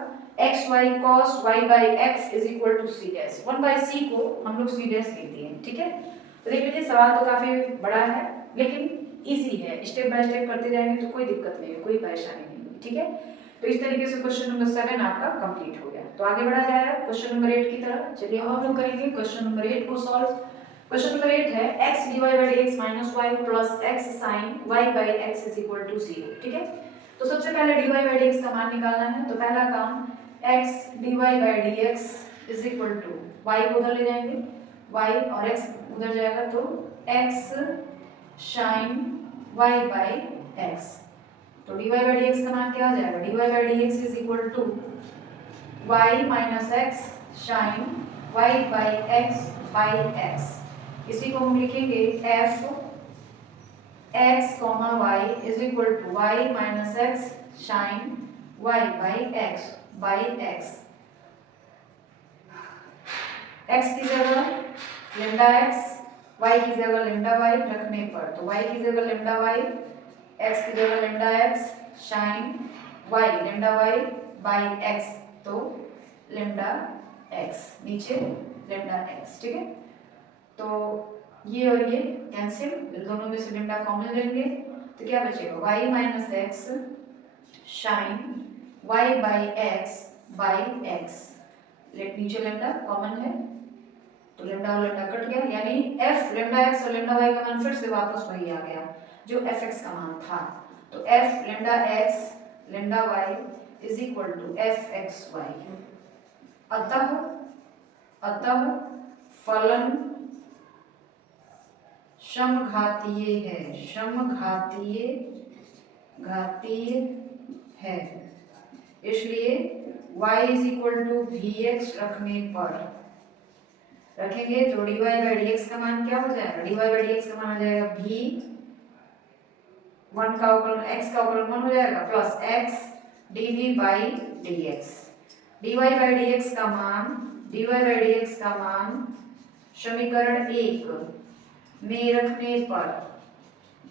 x y cos y by x is equal to c dash, 1 by c को हम लोग सी डैश लिख दिए। ठीक है, तो देख लीजिए सवाल तो काफी बड़ा है लेकिन इजी है, स्टेप बाय स्टेप करते जाएंगे तो कोई दिक्कत नहीं है, कोई परेशानी नहीं है। ठीक है, तो इस तरीके से क्वेश्चन नंबर 7 आपका कंप्लीट हो गया। तो आगे बढ़ा जाएगा क्वेश्चन नंबर 8 की तरफ। चलिए अब हम लोग करेंगे क्वेश्चन नंबर 8 को सॉल्व। क्वेश्चन नंबर 8 है x dy by dx minus y plus x sin y by x is equal to 0। ठीक है, तो सबसे पहले dy by dx का मान निकालना है, तो पहला काम x dy by dx is equal to y को उधर ले जाएंगे, y और x उधर जाएगा तो x sin y by x, तो dy by dx का मान क्या हो जाएगा, dy by dx is equal to y minus x sin y by x by x। इसी को हम लिखेंगे f x comma y is equal to y minus x sine y by x by x। x की जगह lambda x, y की जगह lambda y रखने पर, तो y की जगह लेमडा y, x की जगह lambda x sine y lambda y by x, तो लेमडा x नीचे लेमडा x। ठीक है, तो ये और ये कैंसिल, दोनों में से लेमडा कॉमन लेंगे तो क्या बचेगा y minus x sine y by x by x, नीचे लेमडा कॉमन है तो लेमडा और लेमडा कट गया, यानी f लेमडा एक्स और लेमडा y का मान फिर से वापस वही आ गया जो fx का मान था, तो f lambda x lambda y is equal to fxy। अतः फलन समघातीय है, समघातीय घातीय है, इसलिए y is equal to vx रखने पर रखेंगे तो dy बाई dx का मान क्या हो जाएगा, dy बाई dx का मान आ जाएगा v 1 का अवकलन x का अवकलन 1 हो जाएगा plus x dv by dx। dy by dx का मान, dy बाई dx का मान समीकरण 1 में रखने पर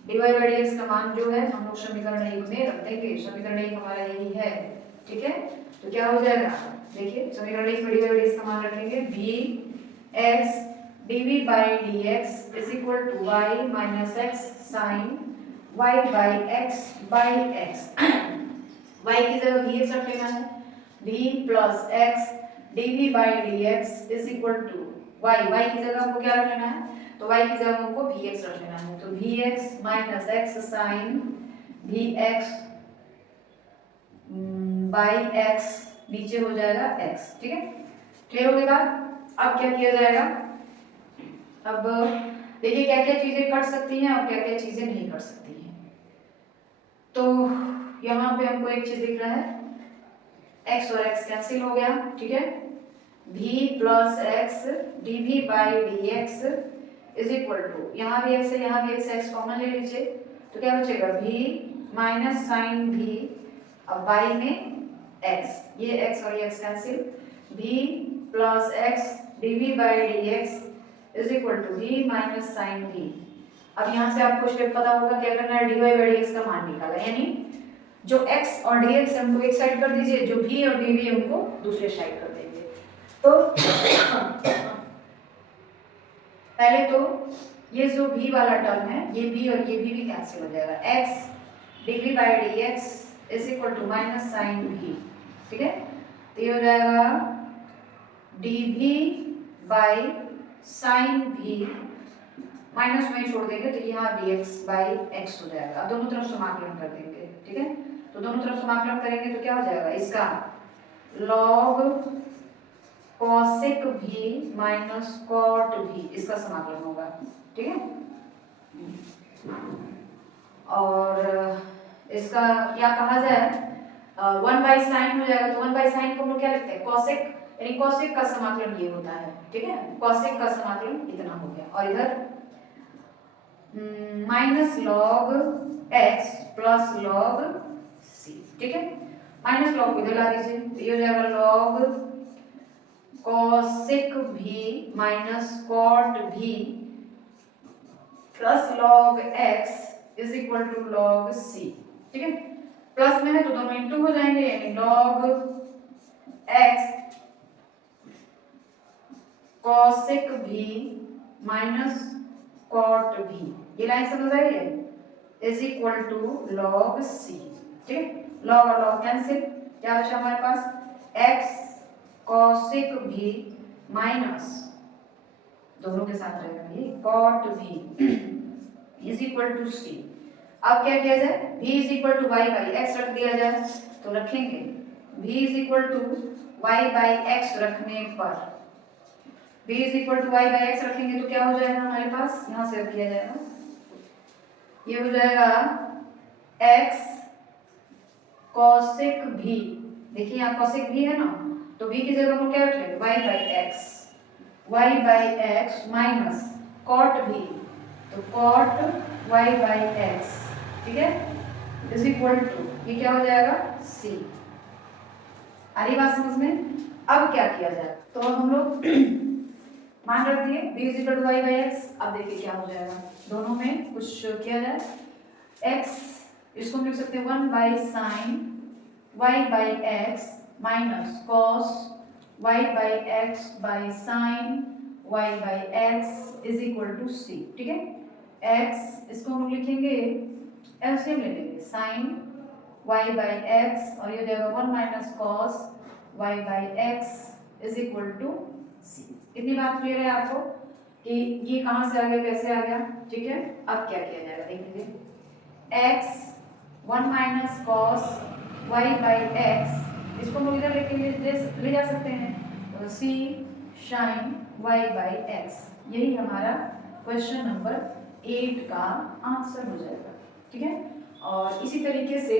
dy बाई dx का मान जो है हम लोग समीकरण 1 में रख देंगे। समीकरण 1 हमारा यही है, ठीक है। तो क्या हो जाएगा, देखिए समीकरण 1 में dy बाई dx का मान रखेंगे v x dv by dx is equal to y minus x sine y by x by x। y की जगह vx रख लेना है, v plus x dv by dx is equal to y, y की जगह हमको क्या रख लेना है, तो y की जगह हमको vx रख लेना है। तो vx minus x sine vx by x नीचे हो जाएगा x, ठीक है। क्लियर हो गया बात। अब क्या किया जाएगा, अब देखिए क्या क्या चीजें कट सकती हैं और क्या क्या चीजें नहीं कट सकती हैं। तो यहाँ पे हमको एक चीज दिख रहा है, x और x कैंसिल हो गया, ठीक है। v plus x d v by d x is equal to, यहाँ भी x है यहाँ भी x कॉमन ले लीजिए, तो क्या बचेगा v माइनस साइन v अब y में x, ये x और ये x cancel, v plus x d v by d x is equal to v minus sine v। अब यहाँ से आपको स्टेप पता होगा क्या करना है, dy बाई dx का मान निकाला, यानी जो x और dx है उनको एक साइड कर दीजिए, जो v और dv है उनको दूसरे साइड कर देंगे। तो पहले तो ये जो v वाला टर्म है ये v और ये v भी कैंसिल हो जाएगा, x dv by dx is equal to minus sine v, ठीक है। तो ये हो जाएगा dv by sine v minus में छोड़ देंगे तो यहाँ dx बाई x हो जाएगा। अब दोनों तरफ समाकलन कर देंगे, ठीक है। तो दोनों तरफ समाकलन करेंगे तो क्या हो जाएगा, इसका log cosec v minus cot v इसका समाकलन होगा, ठीक है। और इसका क्या कहा जाए, 1 बाई साइन हो जाएगा, तो 1 बाई साइन को हम लोग क्या लिखते हैं, cosec, यानी cosec का समाकलन ये होता है, ठीक है। cosec का समाकलन इतना हो गया, और इधर minus log x plus log c, ठीक है। माइनस लॉग इधर ला दीजिए, तो ये हो जाएगा log cosec v minus cot v plus log x is equal to log c, ठीक है। प्लस में है तो दोनों इंटू हो जाएंगे, यानी log x cosec v minus cot v, ये लाइन समझ आई है, is equal to log c, ठीक है। लॉग और लॉग कैंसिल, क्या बचा हमारे पास x cosec v माइनस दोनों के साथ रहेगा ये cot v is equal to c। अब क्या किया जाए, v is equal to y by x रख दिया जाए, तो रखेंगे v is equal to y by x रखने पर v is equal to y by x रखेंगे तो क्या हो जाएगा हमारे पास, यहाँ से अब किया जाएगा, ये हो जाएगा x cosec v, देखिए यहाँ cosec v है ना, तो v की जगह हम क्या रख लेंगे y by x minus cot v, तो cot y बाई x, ठीक है, इज इक्वल टू ये क्या हो जाएगा c। आ रही बात समझ में। अब क्या किया जाए, तो अब हम लोग मान रख दिए v is equal to y by x। अब देखिए क्या हो जाएगा, दोनों में कुछ किया जाए, x इसको हम लिख सकते हैं 1 by sine y by x minus cos y by x by sine y by x is equal to c, ठीक है। x इसको हम लिखेंगे एलसीएम ले लेंगे, साइन y बाई x और ये हो जाएगा 1 minus cos y by x is equal to c। इतनी बात क्लियर है आपको कि ये कहाँ से आ गया कैसे आ गया, ठीक है। अब क्या किया जाएगा देख लीजिए, x 1 minus cos y by x इसको हम इधर लेके ले जा सकते हैं, तो c sine y by x, यही हमारा क्वेश्चन नंबर 8 का आंसर हो जाएगा, ठीक है। और इसी तरीके से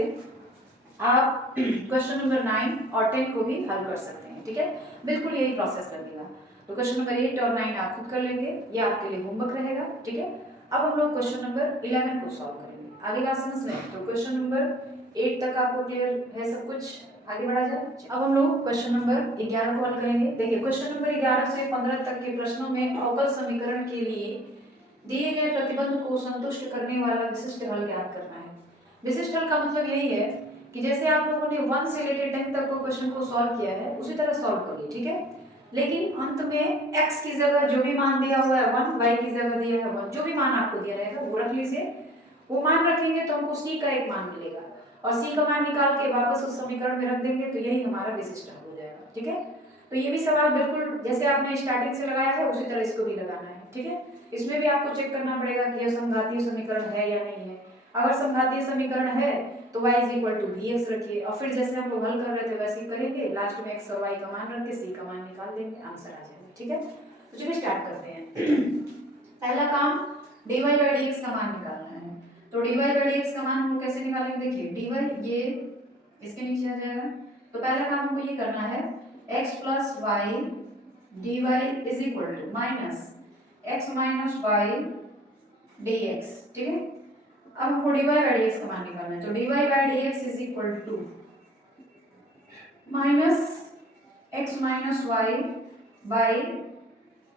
आप क्वेश्चन नंबर 9 और 10 को भी हल कर सकते हैं, ठीक है। बिल्कुल यही प्रोसेस लगेगा। तो क्वेश्चन नंबर 8 और 9 आप खुद कर लेंगे, ये आपके लिए होमवर्क रहेगा, ठीक है। अब हम लोग क्वेश्चन नंबर 11 को सॉल्व करेंगे। आगे बात समझ लें। तो क्वेश्चन नंबर 8 तक आपको क्लियर है सब कुछ, आगे बढ़ा जाए। अब हम लोग क्वेश्चन नंबर 11 को हल करेंगे। देखिए क्वेश्चन नंबर 11 से 15 तक के प्रश्नों में अवकल समीकरण के लिए दिए गए प्रतिबंध को संतुष्ट करने वाला विशिष्ट हल ज्ञात करना है। विशिष्ट हल का मतलब यही है कि जैसे आप लोगों ने 1 से लेकर 10 तक को क्वेश्चन को सॉल्व किया है उसी तरह सॉल्व करिए, ठीक है। लेकिन अंत में x की जगह जो भी मान दिया हुआ है 1, y की जगह दिया है 1, जो भी मान आपको दिया रहेगा वो रख लीजिए। वो मान रखेंगे तो हमको c का एक मान मिलेगा और c का मान निकाल के वापस उस समीकरण में रख देंगे तो यही हमारा विशिष्ट हल हो जाएगा, ठीक है। तो ये भी सवाल बिल्कुल जैसे आपने स्टार्टिंग से लगाया है उसी तरह इसको भी लगाना है, ठीक है। इसमें भी आपको चेक करना पड़ेगा कि यह समघातीय समीकरण है या नहीं है। अगर समघातीय समीकरण है तो y vx रखिए और फिर जैसे हम लोग हल कर रहे थे वैसे ही करेंगे, लास्ट में x और y का मान रख के c का मान निकाल देंगे, आंसर आ जाएगा, ठीक है। तो चलिए स्टार्ट करते हैं। पहला काम dy by dx का मान निकालना है। तो dy by dx का मान हम कैसे निकालेंगे, देखिए dy ये इसके नीचे आ जाएगा। तो पहला काम हमको ये करना है x plus y dy is equal to minus x minus y dx, ठीक है। अब हमको dy by dx का मान निकालना है। तो dy by dx is equal to minus x minus y by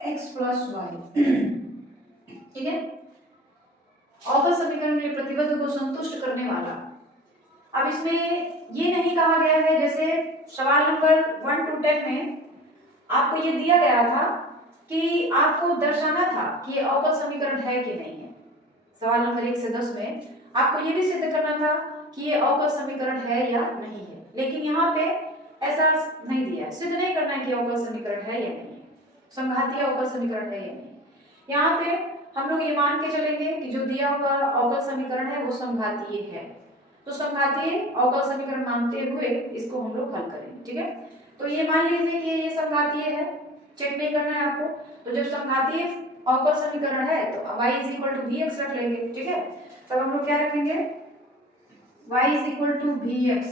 x plus y, ठीक है। अवकल समीकरण में प्रतिबंध को संतुष्ट करने वाला। अब इसमें ये नहीं कहा गया है, जैसे सवाल नंबर 1 to 10 में आपको ये दिया गया था कि आपको दर्शाना था कि ये अवकल समीकरण है कि नहीं है। सवाल नंबर 1 से 10 में आपको ये भी सिद्ध करना था कि ये अवकल समीकरण है या नहीं है, लेकिन यहाँ पे ऐसा नहीं दिया है, सिद्ध नहीं करना है कि अवकल समीकरण है या नहीं है, समघातीय अवकल समीकरण है या नहीं। यहाँ पे हम लोग ये मान के चलेंगे कि जो दिया हुआ अवकल समीकरण है वो समघातीय है। तो समघातीय अवकल समीकरण मानते हुए इसको हम लोग हल करेंगे, ठीक है। तो ये मान लीजिए कि ये समघातीय है, चेक नहीं करना है आपको। तो जब समघातीय अवकल समीकरण है तो y vx रख लेंगे, ठीक है। तब हम लोग क्या रखेंगे, y vx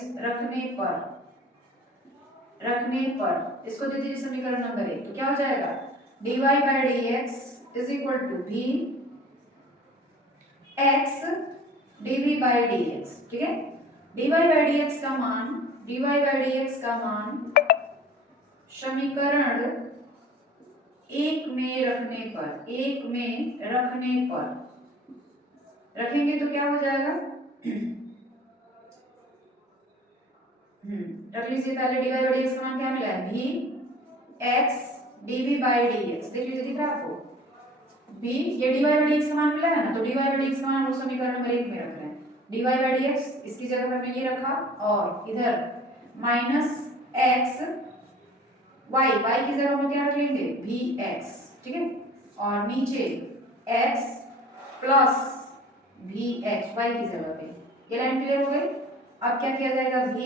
रखने पर इसको दे दीजिए समीकरण नंबर 1। तो क्या हो जाएगा dy by dx is equal to v x dv by dx, ठीक है। dy by dx का मान समीकरण 1 में रखने पर रखेंगे तो क्या हो जाएगा, रख लीजिए। पहले dy by dx का मान क्या मिला है, v x dv by dx, देख लीजिए दिख रहा है आपको v, ये dy by dx का मान मिला है ना, तो dy by dx का मान हम समीकरण नंबर 1 में रख रहे हैं। dy by dx इसकी जगह पर हमने ये रखा और इधर माइनस x y की जगह हम क्या रख लेंगे vx, ठीक है। और नीचे x प्लस vx y की जगह पे, ये लाइन क्लियर हो गई। अब क्या किया जाएगा, v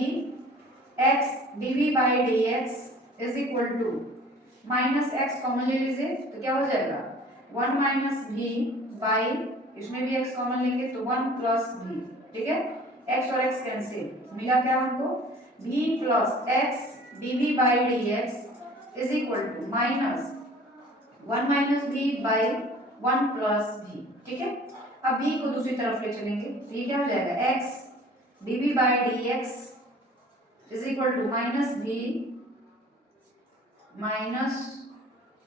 x dv by dx is equal to minus x common ले लीजिए तो क्या हो जाएगा 1 माइनस v by, इसमें भी x कॉमन लेंगे तो 1 प्लस v, ठीक है। x और x कैंसिल, मिला क्या हमको v plus x dv by dx is equal to minus 1 minus v by 1 plus v, ठीक है। अब v को दूसरी तरफ ले चलेंगे तो ये क्या हो जाएगा x dv by dx is equal to minus v minus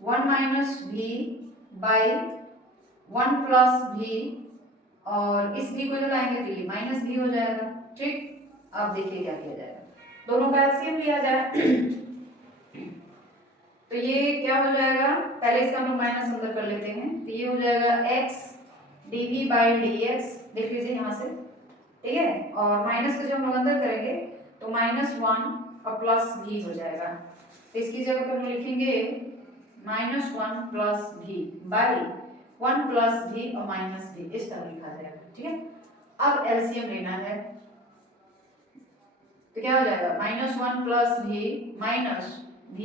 1 minus v by 1 plus v, और इस v को जब लाएंगे तो ये माइनस v हो जाएगा, ठीक। अब देखिए क्या किया जाएगा, दोनों का एलसीएम लिया जाए तो ये क्या हो जाएगा, पहले इसका हम लोग माइनस अंदर कर लेते हैं तो ये हो जाएगा x dv by dx, देख लीजिए यहाँ से, ठीक है। और माइनस को जब हम लोग अंदर करेंगे तो माइनस 1 और प्लस v हो जाएगा। तो इसकी जगह पर हम लिखेंगे minus 1 plus v by 1 plus v और माइनस v, इस तरह लिखा जाएगा, ठीक है। अब एलसीएम लेना है तो क्या हो जाएगा minus 1 plus v minus v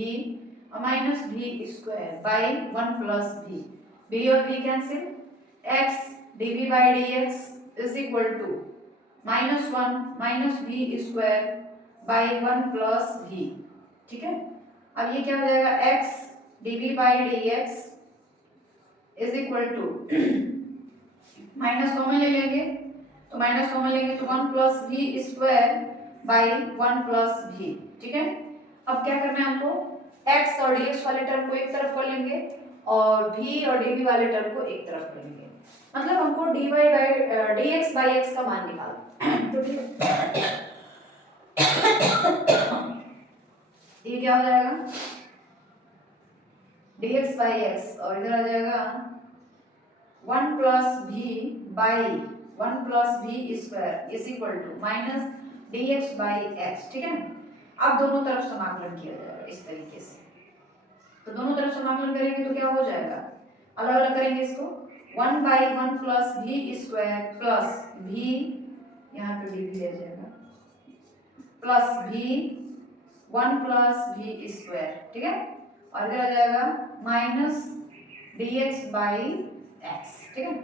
और minus v square by 1 plus v, v और v cancel, x dv by dx is equal to minus 1 minus v square by 1 plus v, ठीक है। अब ये क्या हो जाएगा x dv by dx is equal to, minus common ले लेंगे तो माइनस कॉमन लेंगे तो 1 plus v square by 1 plus v. ठीक है, अब क्या करना है हमको, x और dx वाले टर्म को एक तरफ कर लेंगे और v और dv वाले टर्म को एक तरफ कर लेंगे। मतलब हमको dy by dx by x का मान निकालना तो ये क्या हो जाएगा, dx बाई x और इधर आ जाएगा 1 plus v by 1 plus v square is equal to minus dx by x। ठीक है, अब दोनों तरफ समाकलन किया जाएगा इस तरीके से, तो दोनों तरफ समाकलन करेंगे तो क्या हो जाएगा, अलग अलग करेंगे इसको, 1 by 1 plus v square plus v, यहाँ पे dv रह जाएगा, plus v 1 plus v square. ठीक है, और इधर आ जाएगा माइनस dx बाई x। ठीक है,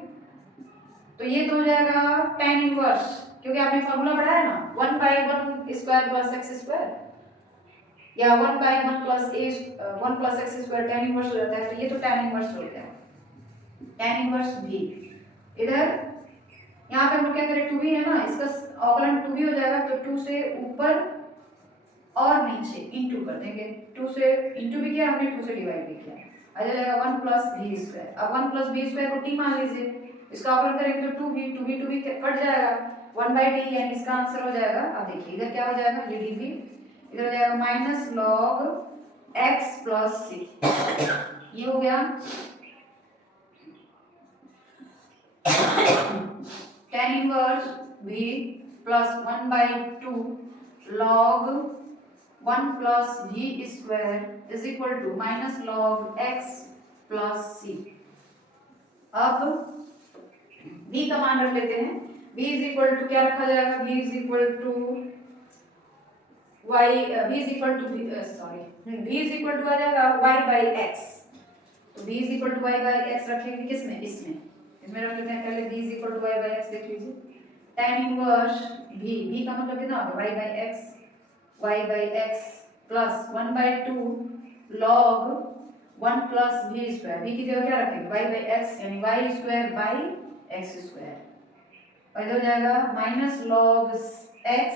तो ये तो हो जाएगा tan इनवर्स, क्योंकि आपने फॉर्मूला पढ़ा है ना, 1 by 1 square plus x square या 1 by 1 plus x square tan inverse हो जाता है, तो ये तो tan इनवर्स हो गया, tan इनवर्स v। इधर यहाँ पे हम क्या करें, 2v है ना, इसका अवकलन 2v हो जाएगा, तो 2 से ऊपर और नीचे इंटू कर देंगे, 2 से इंटू भी किया हमने, 2 से डिवाइड भी किया, आ जाएगा 1 प्लस वी स्क्वायर। अब 1 प्लस वी स्क्वायर को t मान लीजिए, इसका अवकलन करेंगे तो 2v कट जाएगा, 1 बाई टी यानी इसका आंसर हो जाएगा, अब देखिए इधर क्या हो जाएगा, ये dv इधर हो जाएगा minus log x plus c, ये हो गया tan inverse v plus 1 by 2 log 1 plus v square is equal to minus log x plus c. अब v का मान रख लेते हैं, v इज इक्वल टू क्या रखा जाएगा, v is equal to y, v is equal to v is equal to आ जाएगा y बाई x, तो v is equal to y by x रखेंगे किसमें, इसमें रख लेते हैं पहले, v is equal to y by x देख लीजिए, tan इनवर्स v का मतलब कितना होगा, y by x plus 1 by 2 log 1 plus v square, v की जगह क्या रखेंगे, y बाई x यानी y square by x square, और इधर हो जाएगा minus log x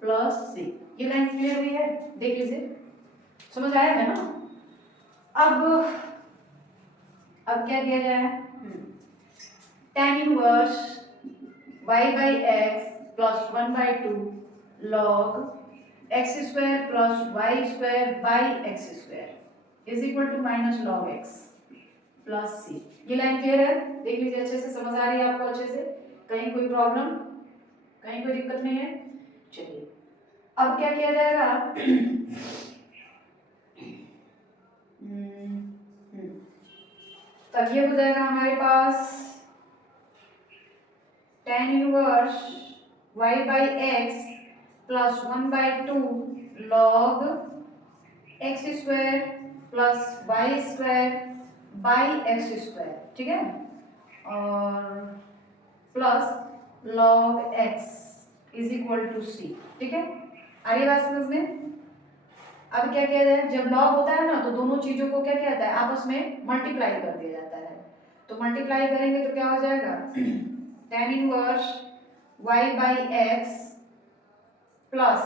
plus c। ये लाइन क्लियर हुई है, देख लीजिए, समझ आया है ना। अब क्या किया जाए, tan inverse y by x plus 1 by 2 log x square plus y square by x square is equal to minus log x plus c। ये लाइन क्लियर है, देख लीजिए, अच्छे से समझ आ रही है आपको, अच्छे से, कहीं कोई प्रॉब्लम, कहीं कोई दिक्कत नहीं है। चलिए अब क्या किया जाएगा, तब ये हो जाएगा हमारे पास tan inverse y by x plus 1 by 2 log x square plus y square by x square. ठीक है, और plus log x is equal to c। ठीक है, आगे बात समझ में। अब क्या किया जाए, जब log होता है ना, तो दोनों चीजों को क्या किया जाता है, आपस में मल्टीप्लाई कर दिया जाता है, तो मल्टीप्लाई करेंगे तो क्या हो जाएगा, tan inverse y by x plus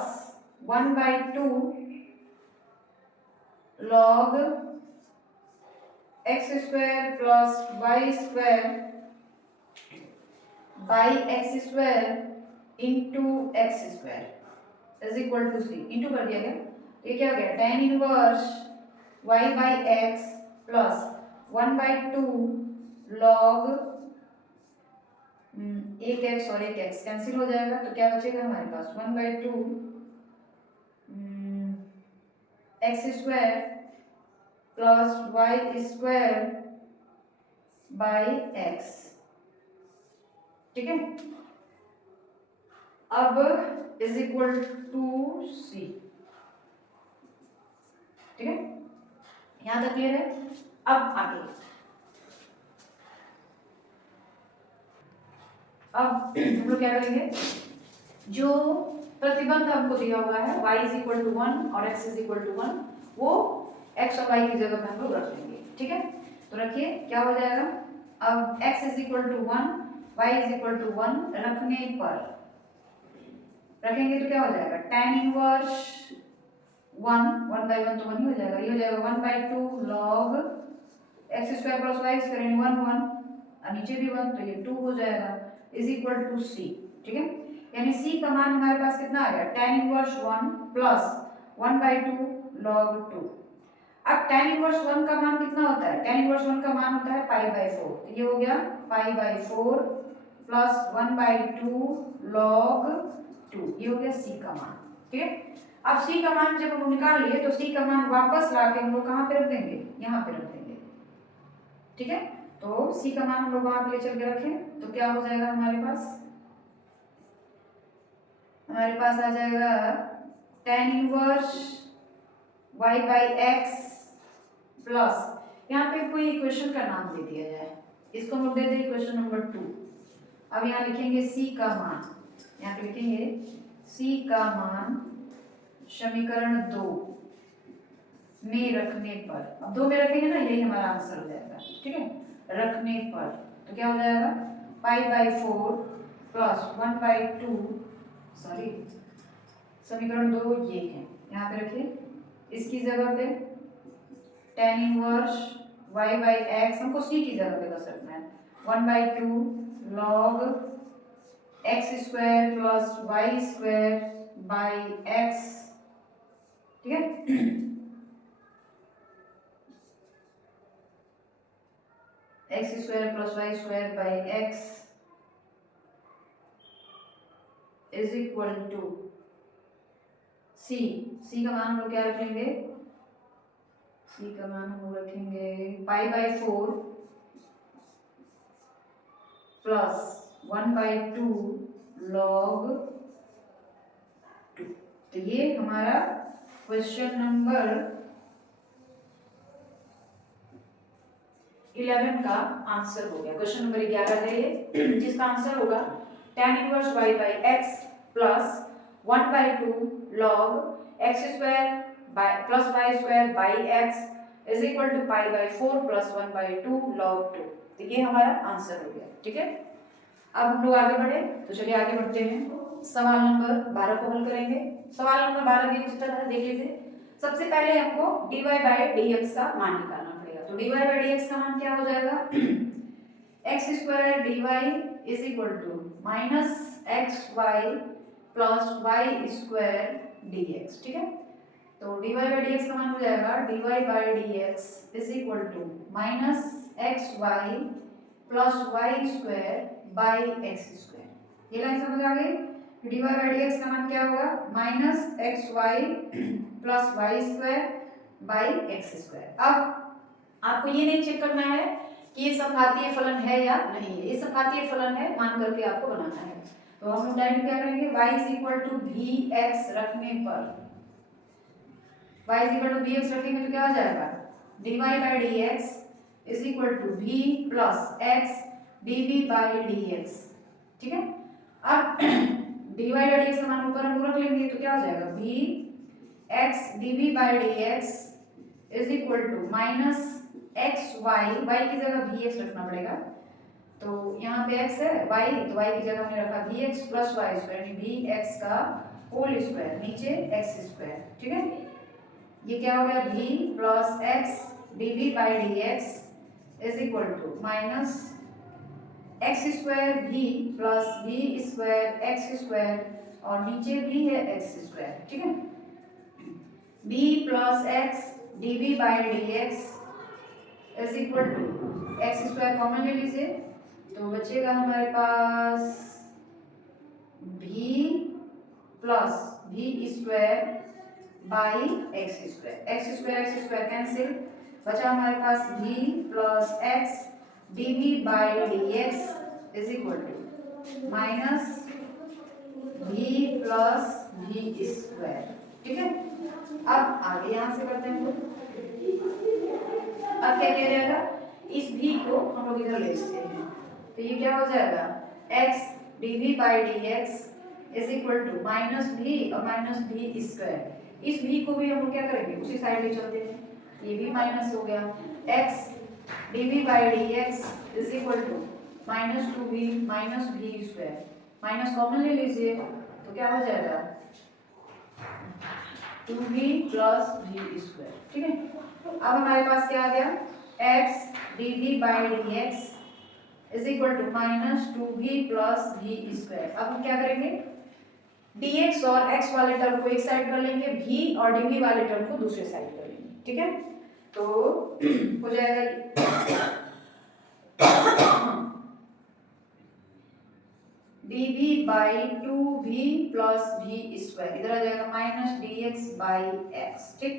1 by 2 log x square plus y square by x square into x square is equal to c। Into कर दिया गया, ये क्या हो गया, tan inverse y by x plus 1 by 2 log एक x और एक x कैंसिल हो जाएगा, तो क्या बचेगा हमारे पास 1 by 2 x square plus y square by x। ठीक है, अब इज इक्वल टू c। ठीक है, यहां तक क्लियर है। अब आगे, अब हम लोग क्या करेंगे, जो प्रतिबंध हमको दिया हुआ है y इज इक्वल टू 1 और x इज इक्वल टू 1, वो x और y की जगह पे हम लोग रख लेंगे, ठीक है। तो रखिए क्या हो जाएगा, अब x is equal to 1, y is equal to 1 रखने पर रखेंगे तो क्या हो जाएगा, tan इनवर्स 1/1 तो 1 ही हो जाएगा, ये हो जाएगा 1/2 log x square plus y square यानी 1 1 और नीचे भी 1 तो ये 2 हो जाएगा इज इक्वल टू c, ठीक है। यानी c का मान हमारे पास कितना आ गया, tan इनवर्स 1 प्लस 1/2 log 2। अब tan इनवर्स 1 का मान कितना होता है, tan इनवर्स 1 का मान होता है π/4, तो ये हो गया π/4 प्लस 1/2 log 2, ये हो गया c का मान, ठीक है। अब c का मान जब हम निकाल लिए तो c का मान वापस लाके हम लोग कहाँ पे रख देंगे, यहाँ पे रख देंगे, ठीक है। तो c का मान हम लोग वहां पे ले चल के रखें तो क्या हो जाएगा हमारे पास आ जाएगा tan inverse y by x plus, यहाँ पे कोई इक्वेशन का नाम दे दिया जाए, इसको हम लोग दे दें इक्वेशन नंबर 2। अब यहाँ लिखेंगे c का मान, यहाँ पे लिखेंगे c का मान समीकरण 2 में रखने पर, अब 2 में रखेंगे ना, यही हमारा आंसर हो जाएगा, ठीक है। रखने पर तो क्या हो जाएगा π/4 प्लस 1/2, सॉरी समीकरण 2 ये है, यहाँ पे रखिए, इसकी जगह पे tan inverse y by x हमको c की जगह पे बस रखना है, 1/2 log x square plus y square by x, ठीक है। x square plus y square by x is equal to c का मान हम लोग क्या रखेंगे, c का मान हम लोग रखेंगे π/4 प्लस 1/2 log 2। तो ये हमारा क्वेश्चन नंबर 11 का आंसर हो गया। क्वेश्चन नंबर 11 है ये, जिसका आंसर होगा tan inverse y by x plus 1/2 log x square plus y square by x is equal to π/4 plus 1/2 log 2। तो ये हमारा आंसर हो गया, ठीक है। अब हम लोग आगे बढ़े, तो चलिए आगे बढ़ते हैं, सवाल नंबर 12 को हल करेंगे। सवाल नंबर 12 भी उसी तरह है, देख लीजिए। सबसे पहले हमको dy बाई dx का मान निकालना पड़ेगा, तो dy बाई dx का मान क्या हो जाएगा x square dy is equal to minus xy plus y square dx, ठीक है। तो dy बाई dx का मान हो जाएगा dy by dx is equal to minus xy plus y square by x square, ये लाइन समझ आ गई। dy बाई dx का मान क्या होगा, minus xy plus y square by x square. अब आपको ये नहीं चेक करना है कि ये समघातीय फलन है या नहीं है, ये समघातीय फलन है मान करके आपको बनाना है। तो हम लोग डायरेक्ट क्या करेंगे, y is equal to vx रखने पर, y is equal to vx रखेंगे तो क्या हो जाएगा dy by dx is equal to v plus x dv by dx, ठीक है। अब dy बाई dx का मान ऊपर हम रख लेंगे तो क्या हो जाएगा v x dv by dx is equal to minus x y, y की जगह भी एक्स रखना पड़ेगा, तो यहाँ पे x है, y तो y की जगह हमने रखा भी एक्स प्लस वाई स्क्वायर यानी भी एक्स का होल स्क्वायर नीचे एक्स स्क्वायर, ठीक है। ये क्या हो गया v plus x dv by dx is equal to minus x square v plus v square x square और नीचे भी है एक्स स्क्वायर, ठीक है। v plus x dv by dx is equal to x square common ले लीजिए तो बचेगा हमारे पास v plus v square by x square cancel, बचा हमारे पास v plus x dv by dx is equal to minus v plus v square, ठीक है। अब आगे यहाँ से करते हैं, अब क्या किया जाएगा, इस v को हम लोग इधर ले लेते हैं, तो ये क्या हो जाएगा x dv by dx is equal to minus v और माइनस v स्क्वायर। इस v को भी हम लोग क्या करेंगे उसी साइड ले चलते हैं, ये भी माइनस हो गया। x dv by d x is equal to minus two v minus v square, माइनस कॉमन ले लीजिए तो क्या हो जाएगा 2v प्लस भी स्क्वायर। ठीक है, अब हमारे पास क्या आ गया x dv by d x is equal to minus two v plus भी स्क्वायर। अब हम क्या करेंगे dx और x वाले टर्म को एक साइड कर लेंगे, v और dv वाले टर्म को दूसरे साइड कर लेंगे। ठीक है, तो हो जाएगा dv by two v plus भी स्क्वायर, इधर आ जाएगा माइनस dx बाई एक्स। ठीक,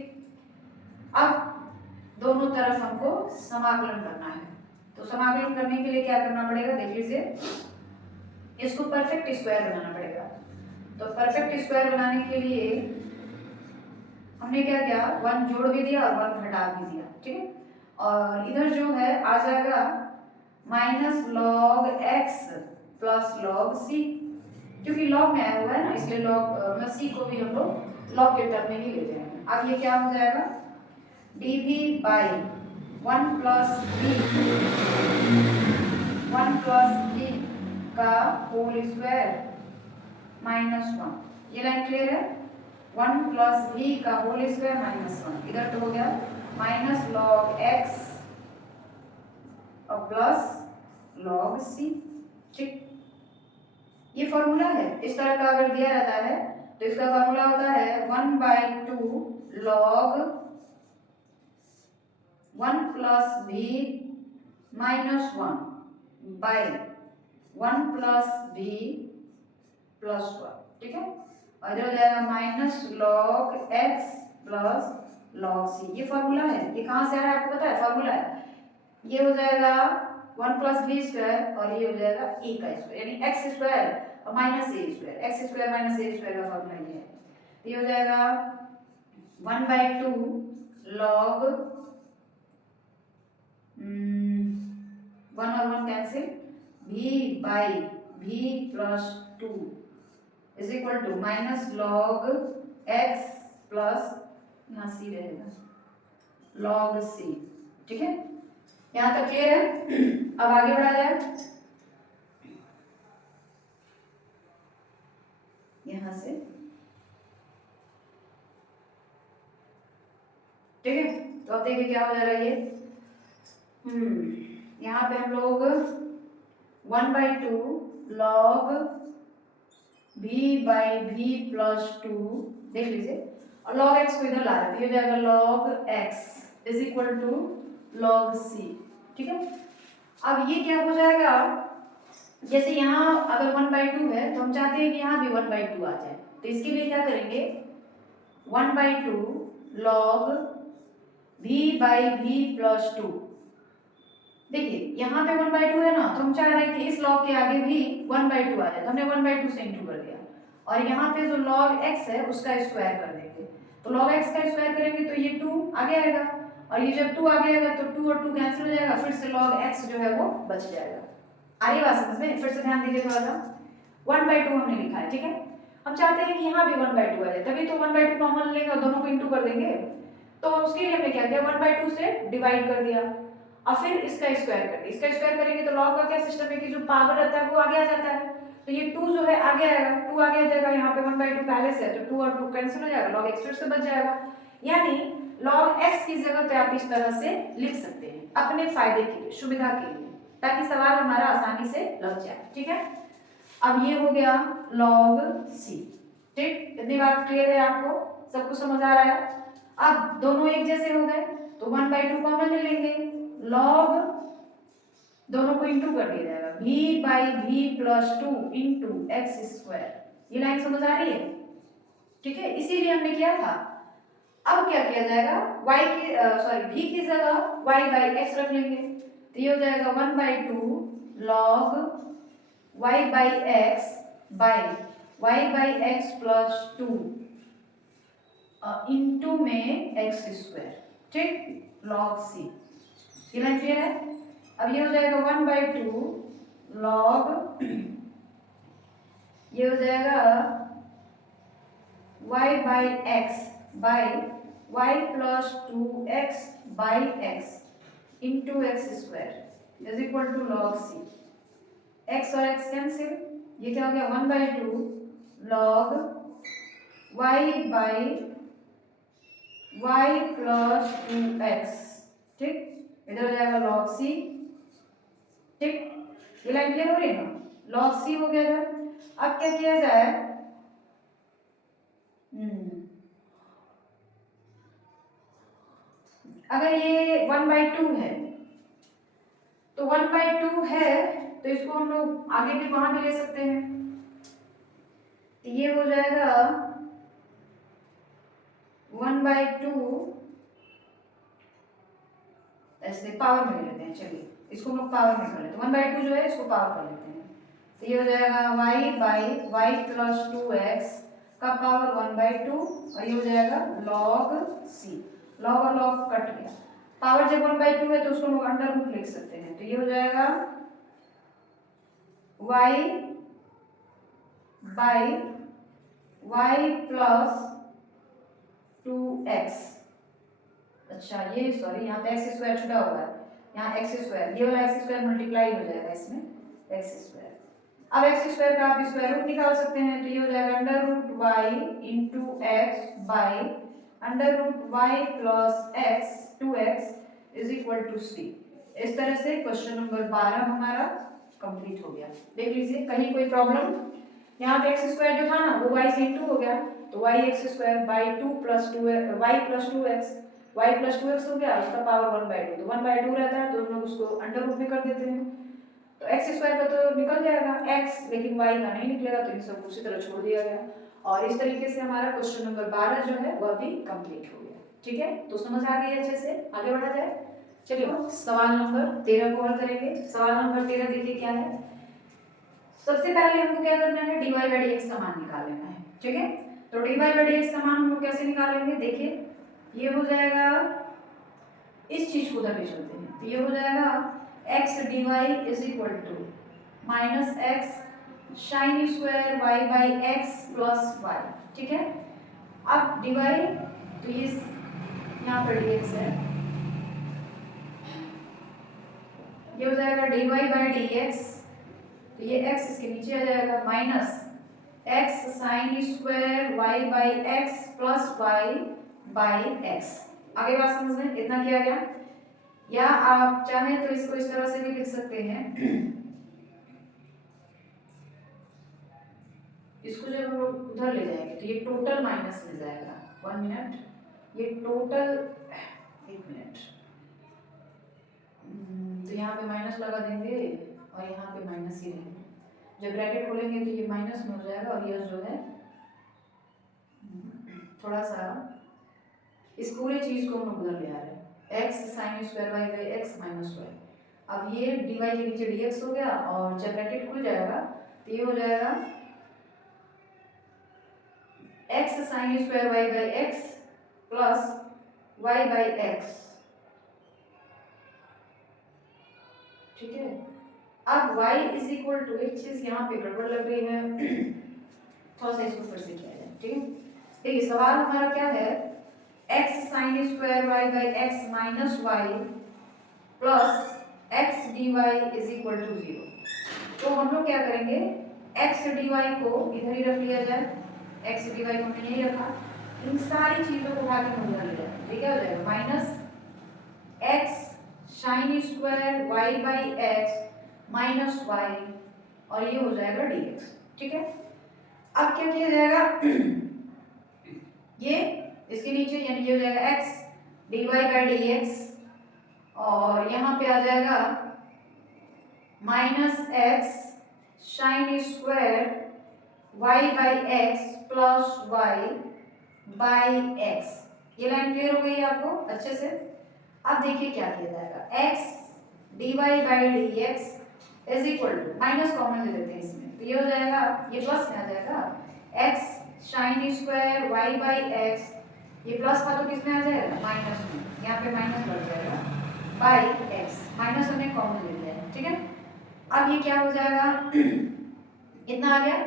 अब दोनों तरफ हमको समाकलन करना है, तो समाकलन करने के लिए क्या करना पड़ेगा देख लीजिए, इसको परफेक्ट स्क्वायर बनाना पड़ेगा। तो परफेक्ट स्क्वायर बनाने के लिए हमने क्या किया, वन जोड़ भी दिया और वन घटा भी दिया। ठीक है, और इधर जो है आ जाएगा minus log x plus log c, क्योंकि लॉग में आया हुआ है ना इसलिए लॉग मतलब सी को भी हम लोग लॉग के टर्म में ही ले जाएंगे। अब ये क्या हो जाएगा dv by one plus v का होल स्क्वायर माइनस वन। ये लाइन क्लियर है, वन प्लस v का होल स्क्वायर माइनस वन, इधर तो हो गया माइनस लॉग x और प्लस लॉग c। ठीक, ये फॉर्मूला है, इस तरह का अगर दिया रहता है तो इसका फॉर्मूला होता है one by two log one plus v minus one by one plus v plus one. ठीक है, और इधर हो जाएगा minus log x plus log c. ये फॉर्मूला है, ये कहाँ से आ रहा है आपको पता है, फॉर्मूला है, ये हो जाएगा वन प्लस बी स्क्वायर और ये हो जाएगा ए का स्क्वायर, यानी एक्स स्क्वायर और minus a square, x square minus a square का फॉर्मूला ये है। तो ये हो जाएगा one by two log one और one cancel, v by v plus two is equal to minus log x plus यहाँ c रहेगा लॉग c। ठीक है, यहाँ तक क्लियर है। अब आगे बढ़ा जाए, यहाँ से ठीक है, तो अब देखिए क्या हो जा रहा है ये, यहाँ पे हम लोग one by two log v by v plus to देख लीजिए और log x को इधर ला रहे हैं, ये हो जाएगा log x is equal to log c। ठीक है, अब ये क्या हो जाएगा, जैसे यहाँ अगर वन बाई टू है तो हम चाहते हैं कि यहाँ भी वन बाई टू आ जाए, तो इसके लिए क्या करेंगे one by two log v by v plus to. देखिए यहाँ पे वन बाई टू है ना, तो हम चाह रहे हैं कि इस लॉग के आगे भी वन बाई टू आ जाए, तो हमने वन बाई टू से इंटू कर दिया और यहाँ पे जो log x है उसका स्क्वायर कर देंगे, तो log x का स्क्वायर करेंगे तो ये टू आगे आएगा और ये जब टू आगे आएगा तो टू और टू कैंसिल हो जाएगा, फिर से log x जो है वो बच जाएगा। आ रही बात समझ में, फिर से ध्यान दीजिए थोड़ा सा, वन बाई टू हमने लिखा है। ठीक है, हम चाहते हैं कि यहाँ भी वन बाई टू आ जाए, तभी तो वन बाई टू कॉमन लेंगे और दोनों को इंटू कर देंगे, तो उसके लिए हमने क्या किया वन बाई टू से डिवाइड कर दिया और फिर इसका स्क्वायर कर दिया। इसका स्क्वायर करेंगे तो लॉग का क्या सिस्टम है कि जो पावर रहता है वो आगे आ जाता है, तो ये टू जो है आगे आएगा, टू आगे आ जाएगा, यहाँ पे वन बाई टू पहले से है तो टू और टू कैंसिल हो जाएगा, लॉग एक्स फिर से बच जाएगा। यानी लॉग एक्स की जगह पे आप इस तरह से लिख सकते हैं अपने फायदे के लिए, सुविधा के लिए, ताकि सवाल हमारा आसानी से लग जाए। ठीक है, अब ये हो गया लॉग सी। ठीक, इतनी बात क्लियर है आपको, सब कुछ समझ आ रहा है। अब दोनों एक जैसे हो गए तो वन बाई टू कॉमन ले लेंगे, लॉग दोनों को इंटू कर दिया जाएगा v by v plus two into x square. ये लाइन समझ आ रही है, ठीक है, इसीलिए हमने किया था। अब क्या किया जाएगा y की v की जगह y बाई x रख लेंगे, तो ये हो जाएगा one by two log y by x by y by x plus two into में एक्स स्क्वायर। ठीक, लॉग c। ये लाइन क्लियर है। अब ये हो जाएगा वन बाई टू लॉग, ये हो जाएगा y by x by y plus 2x by x into x square is equal to log c. x और x कैंसिल, ये क्या हो गया 1/2 log y by y plus 2x। ठीक, इधर हो जाएगा लॉग सी। ठीक, ये लाइन क्लियर हो रही है ना, लॉग सी हो गया था। अब क्या किया जाए, अगर ये 1/2 है तो 1/2 है तो इसको हम लोग आगे भी वहां भी ले सकते हैं। तो ये हो जाएगा 1/2, ऐसे पावर में ले लेते हैं। चलिए इसको हम लोग पावर में कर लेते हैं, 1/2 जो है इसको पावर कर लेते हैं। तो ये हो जाएगा y by Y plus 2x का पावर 1/2 और ये हो जाएगा log c। log और log कट गया, पावर जब 1/2 है तो उसको हम लोग अंडर रूट लिख सकते हैं। तो ये हो जाएगा y by Y plus 2x। अच्छा ये सॉरी यहाँ पे एक्स स्क्वायर छुटा हुआ है, यहाँ एक्स स्क्वायर, ये वाला एक्स स्क्वायर मल्टीप्लाई हो जाएगा इसमें एक्स स्क्वायर। अब एक्स स्क्वायर का आप स्क्वायर रूट निकाल सकते हैं। तो ये हो जाएगा under root y into x by under root y plus x 2x is equal to c. इस तरह से क्वेश्चन नंबर 12 हमारा कंप्लीट हो गया। देख लीजिए कहीं कोई प्रॉब्लम, यहाँ पे एक्स स्क्वायर जो था ना वो y से इंटू हो गया, तो y x square by 2 plus 2 y plus 2x, y plus 2x हो गया, उसका पावर 1/2, तो 1/2 रहता है तो हम लोग उसको अंडर रूट में कर देते हैं। तो एक्स स्क्वायर का तो निकल जाएगा x, लेकिन y का नहीं निकलेगा, तो इन सब उसी तरह छोड़ दिया गया। और इस तरीके से हमारा क्वेश्चन नंबर 12 जो है वह भी कंप्लीट हो गया। ठीक है, तो समझ आ गई अच्छे से, आगे बढ़ा जाए। चलिए सवाल नंबर 13 को हल करेंगे। सवाल नंबर 13 देखिए क्या है। सबसे पहले हमको क्या करना है, dy बाई dx का मान निकाल लेना है। ठीक है, तो dy बाई dx का मान हम लोग कैसे निकालेंगे, देखिए ये हो जाएगा, इस चीज को उधर ले चलते हैं। तो ये हो जाएगा x dy is equal to minus x sine square y by x plus y. ठीक है, अब dy, तो ये यहाँ पर dx है, ये हो जाएगा dy बाई dx, तो ये x इसके नीचे आ जाएगा minus x sine square y by x plus y by x. आगे बात समझ में, इतना किया गया। या आप चाहें तो इसको इस तरह से भी लिख सकते हैं, इसको जब हम लोग उधर ले जाएंगे तो ये टोटल माइनस मिल जाएगा। 1 मिनट, ये टोटल, 1 मिनट, तो यहाँ पे माइनस लगा देंगे और यहाँ पे माइनस ही रहेंगे। जब ब्रैकेट खोलेंगे तो ये माइनस में हो जाएगा और यह जो है थोड़ा सा इस पूरे चीज को हम लोग उधर ले आ रहे हैं, x sine square y by x minus y. अब ये dy के नीचे dx हो गया और जब ब्रैकेट खुल जाएगा तो ये हो जाएगा x sine square y by x plus y by x. ठीक है, अब y इज इक्वल टू, एक चीज यहाँ पे गड़बड़ लग रही है, थोड़ा सा इसको फिर से किया जाए। ठीक है, देखिए सवाल हमारा क्या है, x sine square y by x minus y plus x dy is equal to 0। तो हम लोग क्या करेंगे, x dy को इधर ही रख लिया जाए, x dy को हमने नहीं रखा, इन सारी चीजों को उठा के हम उधर ले जाए। तो क्या हो जाएगा minus x sine square y by x minus y और ये हो जाएगा dx। ठीक है, अब क्या किया जाएगा, ये इसके नीचे यानी ये हो जाएगा x dy बाई dx और यहाँ पे आ जाएगा minus x sine square y by x plus y by x. ये लाइन क्लियर हो गई है आपको अच्छे से। अब देखिए क्या किया जाएगा, x dy by dx is equal to, minus common ले लेते हैं इसमें, तो ये हो जाएगा, ये प्लस में आ जाएगा x sine square y by x, ये प्लस था तो किस में आ जाएगा माइनस में, यहाँ पे माइनस लग जाएगा बाई एक्स, माइनस हमने कॉमन ले लिया है। ठीक है, अब ये क्या हो जाएगा, इतना आ गया,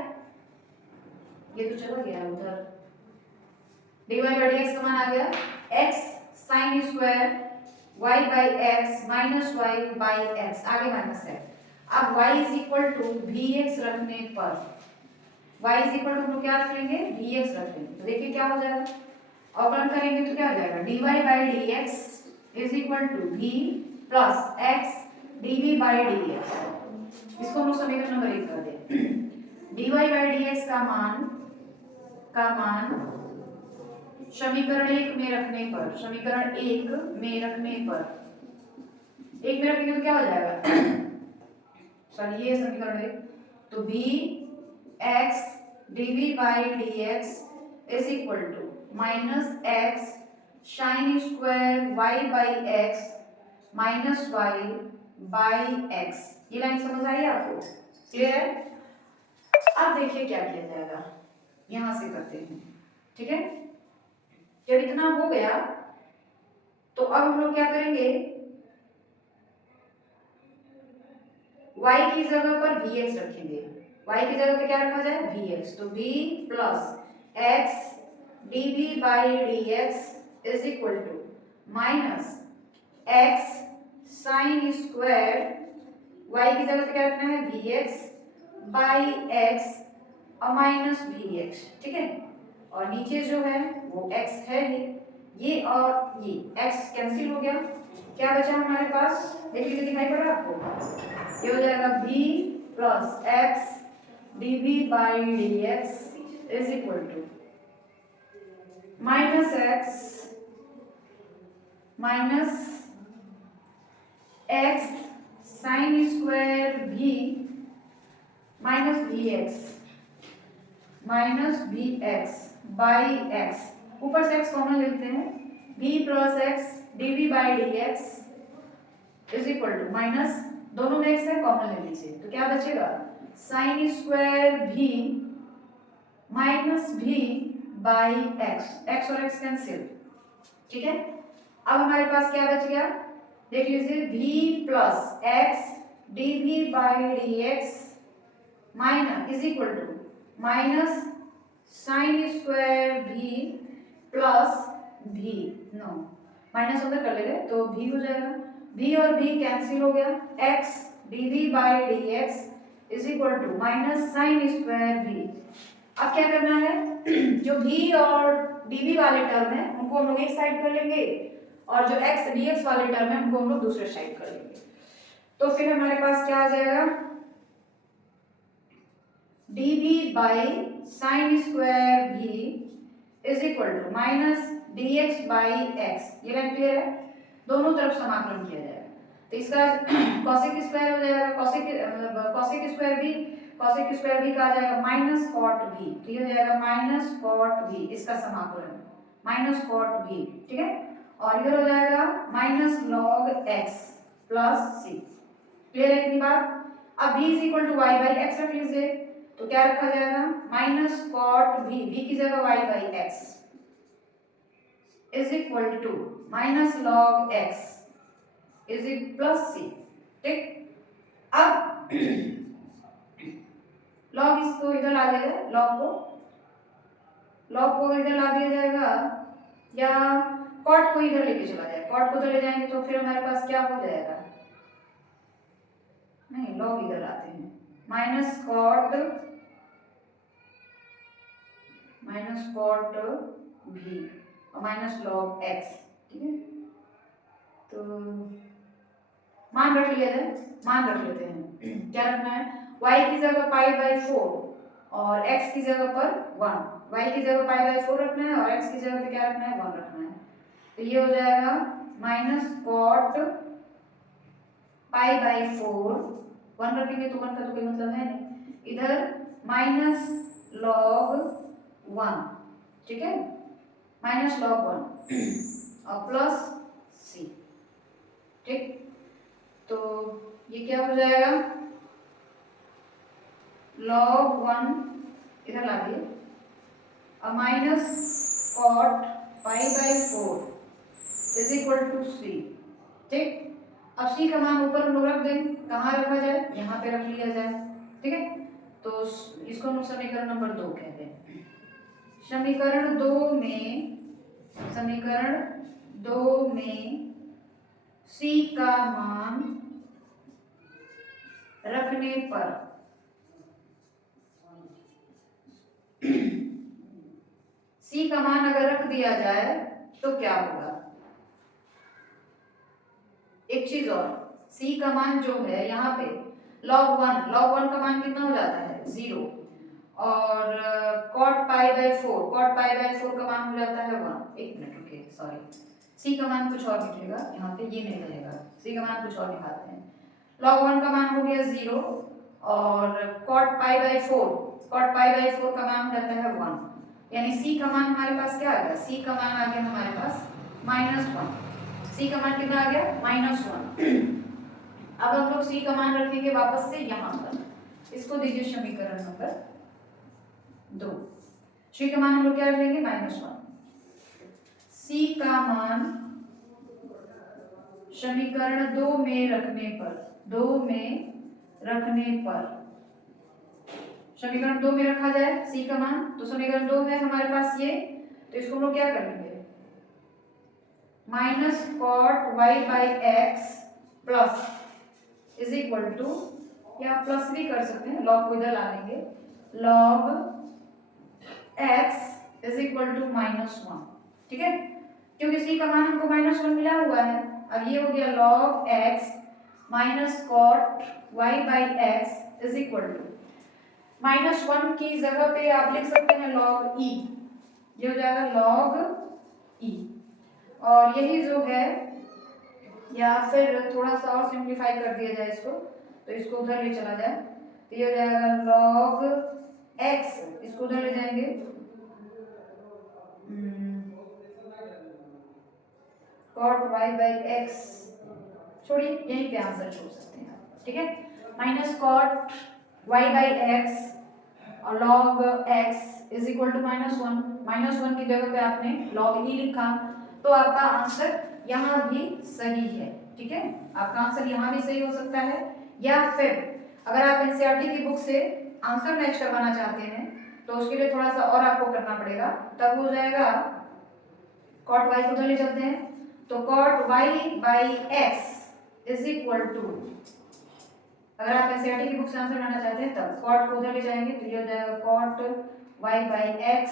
ये तो चला गया उधर, dy बाई dx का मान आ गया x sine square y by x minus y by x, आगे माइनस है। अब y is equal to v x रखने पर y इज इक्वल टू क्या रख लेंगे, वी एक्स रख लेंगे। तो देखिए क्या हो जाएगा, अवकलन करेंगे तो क्या हो जाएगा, dy by d x is equal to v plus x dv by d x. इसको हम लोग समीकरण नंबर 1 कर दें। dy बाई डी एक्स का मान समीकरण 1 में रखने पर, समीकरण 1 में रखने पर, 1 में रखेंगे तो क्या हो जाएगा सॉरी ये समीकरण 1, तो v x dv by d x is equal to minus x sine square y by x minus y by x। ये लाइन समझ आई आपको, क्लियर है? अब देखिए क्या किया जाएगा, यहां से करते हैं, ठीक है। जब इतना हो गया तो अब हम लोग क्या करेंगे, y की जगह पर vx रखेंगे। y की जगह पे क्या रखा जाए, vx, तो v plus x dv by d x is equal to minus x sine square, y की जगह पे क्या रखना है, vx बाई एक्स और माइनस vx, ठीक है। और नीचे जो है वो x है ये और ये x कैंसिल हो गया, क्या बचा हमारे पास, देखिए दिखाई पड़ रहा है आपको, ये हो जाएगा v plus x dv by d x is equal to minus x sine square v minus vx by x, ऊपर से x कॉमन लेते हैं, v plus x dv by d x is equal to minus, दोनों में x है common ले लीजिए, तो क्या बचेगा, sign square v minus v by x और x कैंसिल, ठीक है। अब हमारे पास क्या बच गया, देख लीजिए, v plus x dv by d x minus is equal to minus sine square v plus v, no minus उधर कर लेंगे तो v हो जाएगा, v और v कैंसिल हो गया, x dv by d x is equal to minus sine square v। अब क्या करना है, जो v और dv वाले टर्म है उनको हम लोग एक साइड कर लेंगे और जो x dx वाले टर्म है उनको हम लोग दूसरे साइड कर लेंगे। तो फिर हमारे पास क्या आ जाएगा, dv by sine square v is equal to minus dx by x, ये लाइन क्लियर है, दोनों तरफ समाकलन किया जाएगा। तो इसका cosec स्क्वायर हो जाएगा, cosec स्क्वायर v का आ जाएगा माइनस cot v, तो ये हो जाएगा माइनस cot v, इसका समाकलन माइनस cot v, ठीक है। और इधर हो जाएगा minus log x plus c, clear है इतनी बात। अब v is equal to y by x रख लीजिए, तो क्या रखा जाएगा, माइनस कॉट v, v की जगह y by x is equal to minus log x is plus c, ठीक। अब लॉग इसको इधर ला दिया जाए, लॉग को इधर ला दिया जाएगा या कॉट को इधर लेके चला जाए, कॉट को इधर ले जाएंगे तो फिर हमारे पास क्या हो जाएगा, नहीं लॉग इधर लाते हैं, माइनस कॉट v और माइनस लॉग x, ठीक है। तो मान रख लिया जाए, मान रख लेते हैं, क्या रखना है, y की जगह पाई बाई 4 और x की जगह पर 1, y की जगह पाई बाई 4 रखना है और x की जगह पे क्या रखना है, 1 रखना है। तो ये हो जाएगा माइनस कॉट पाई बाई 4, 1 रखेंगे तो 1 का तो कोई मतलब है नहीं, इधर माइनस लॉग 1, ठीक है, माइनस लॉग 1 और प्लस c, ठीक। तो ये क्या हो जाएगा, log 1 इधर ला दिए और minus cot pi by 4 is equal to c, ठीक। अब c का मान ऊपर हम लोग रख दें, कहाँ रखा जाए, यहाँ पे रख लिया जाए, ठीक है। तो इसको हम समीकरण नंबर 2 कहते हैं। समीकरण 2 में समीकरण 2 में c का मान रखने पर c का मान अगर रख दिया जाए तो क्या होगा। एक चीज और, c का मान जो है यहाँ पे log 1 का मान कितना हो जाता है 0, और cot पाई बाई 4 का मान हो जाता है 1। एक मिनट रुकिए, सॉरी, c का मान कुछ और लिखेगा यहाँ पे, ये नहीं रहेगा, c का मान कुछ और लिखाते हैं। log 1 का मान हो गया 0 और cot पाई बाई 4 का मान हो जाता है 1, यानी c का मान हमारे पास क्या आ गया, c का मान आ गया हमारे पास -1। c का मान कितना आ गया -1। अब हम लोग c का मान रखेंगे वापस से यहाँ पर, इसको दीजिए समीकरण नंबर 2। c का मान हम लोग क्या रखेंगे -1। c का मान समीकरण 2 में रखने पर, समीकरण 2 में रखा जाए c का मान, तो समीकरण 2 है हमारे पास ये, तो इसको हम लोग क्या कर लेंगे, minus cot y by x plus is equal to, या प्लस भी कर सकते हैं, लॉग को इधर ला लेंगे, log x is equal to -1। ठीक है, क्योंकि c का मान हमको -1 मिला हुआ है। अब ये हो गया log x minus cot y by x is equal to, -1 की जगह पे आप लिख सकते हैं log e, ये हो जाएगा log e। और यही जो है, या फिर थोड़ा सा और सिंप्लीफाई कर दिया जाए इसको, तो इसको उधर ले चला जाए, तो ये हो जाएगा log x, इसको उधर ले जाएंगे cot y बाई एक्स, छोड़िए यहीं पे आंसर छोड़ सकते हैं, ठीक है, minus cot y by x और log x is equal to -1 की जगह पे आपने log e लिखा, तो आपका आंसर यहाँ भी सही है। ठीक है, आपका आंसर यहाँ भी सही हो सकता है, या फिर अगर आप एनसीईआरटी की बुक से आंसर मैच करवाना चाहते हैं तो उसके लिए थोड़ा सा और आपको करना पड़ेगा, तब हो जाएगा cot y को उधर ले चलते हैं, तो cot y by x is equal to, अगर आप एनसीईआरटी की बुक से आंसर बनाना चाहते हैं तब cot को उधर ले जाएंगे, तो ये हो जाएगा cot y बाई x,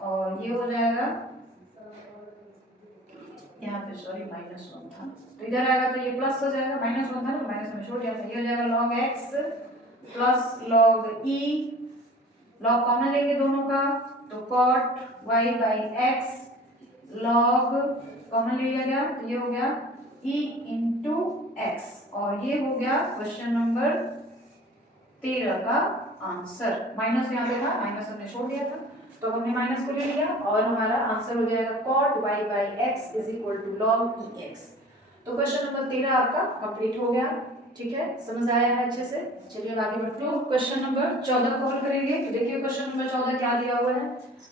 और ये हो जाएगा यहाँ पे, सॉरी -1 था, तो इधर आएगा तो ये प्लस हो जाएगा, -1 था ना, माइनस में छोड़ दिया था, ये हो जाएगा log x plus log e, log common लेंगे दोनों का, तो cot y by x log common ले लिया गया, तो ये हो गया e इंटू x, और ये हो गया क्वेश्चन नंबर 13 का आंसर। माइनस यहाँ पे था, माइनस हमने छोड़ दिया था, तो हमने माइनस को ले लिया और हमारा आंसर हो जाएगा cot y by x is equal to log ex। तो क्वेश्चन नंबर 13 आपका कंप्लीट हो गया। ठीक है, समझ आया है अच्छे से, चलिए आगे बढ़ते हैं। क्वेश्चन नंबर 14 कॉल करेंगे, तो देखिए क्वेश्चन नंबर 14 क्या दिया हुआ है।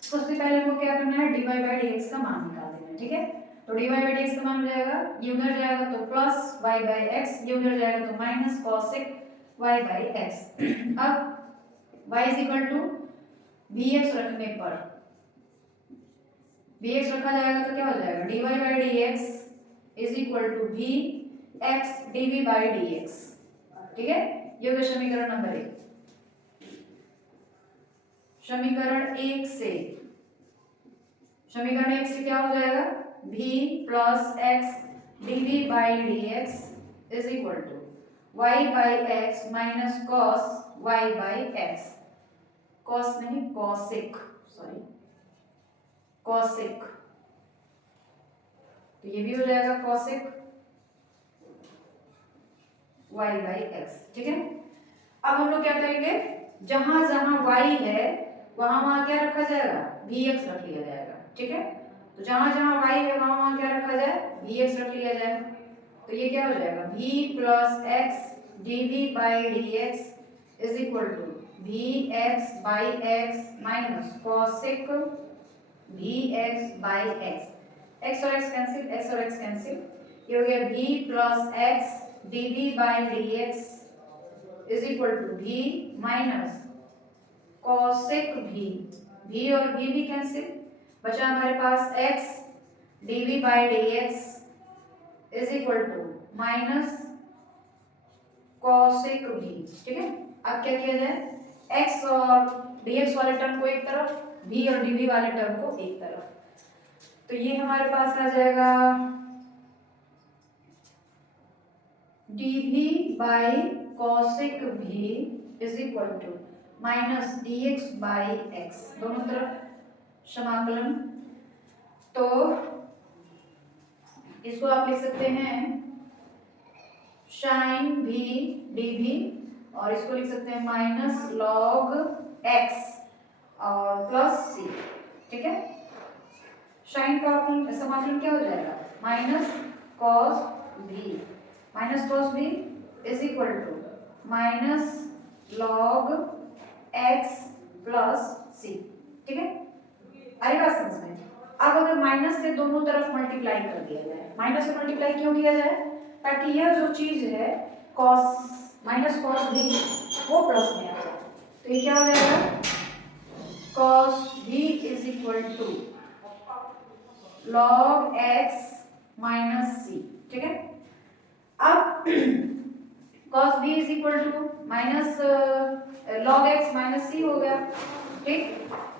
सबसे पहले हमको क्या करना है, dy बाई dx का मान निकाल देना है। ठीक है, तो dy बाई dx का मान हो जाएगा, ये उधर जाएगा तो प्लस y बाई x, ये उधर जाएगा तो minus cosec y by x। अब y is equal to vx रखने पर, vx रखा जाएगा तो क्या हो जाएगा, dy by dx is equal to vx dv by dx। ठीक है, ये हो गया समीकरण नंबर 1। समीकरण 1 से, समीकरण 1 से क्या हो जाएगा, v plus x dv by dx is equal to y by x minus cos y by x, cos नहीं cosec, सॉरी cosec, तो ये भी हो जाएगा cosec y बाई x। ठीक है, अब हम लोग क्या करेंगे, जहां जहां y है वहां वहां क्या रखा जाएगा, vx रख लिया जाएगा। ठीक है, तो जहां जहां y है वहां वहां क्या रखा जाए, vx रख लिया जाए, तो ये क्या हो जाएगा, v plus x dv by dx is equal to vx by x minus cosec vx by x, x और x कैंसिल, x और x कैंसिल, ये हो गया v plus x dv by dx is equal to v minus cosec v, v और v भी cancel, बचा हमारे पास x dv by dx is equal to minus cosec v। ठीक है, अब क्या किया जाए, x और dx वाले टर्म को एक तरफ, v और dv वाले टर्म को एक तरफ, तो ये हमारे पास आ जाएगा dv by cosec v is equal to minus dx by x, दोनों तरफ समाकलन। तो इसको आप लिख सकते हैं sin v dv, और इसको लिख सकते हैं माइनस log x और प्लस c। ठीक है, साइन का समाकलन क्या हो जाएगा, minus cos v, minus cos v is equal to minus log x plus c। ठीक है, अरे बात समझ में। अब अगर माइनस से दोनों तरफ मल्टीप्लाई कर दिया जाए, माइनस से मल्टीप्लाई क्यों किया जाए, ताकि यह जो चीज है cos माइनस cos v वो प्लस में आ जाए, तो ये क्या हो जाएगा, cos v is equal to log x minus c। ठीक है, अब cos v is equal to minus log x minus c हो गया। ठीक,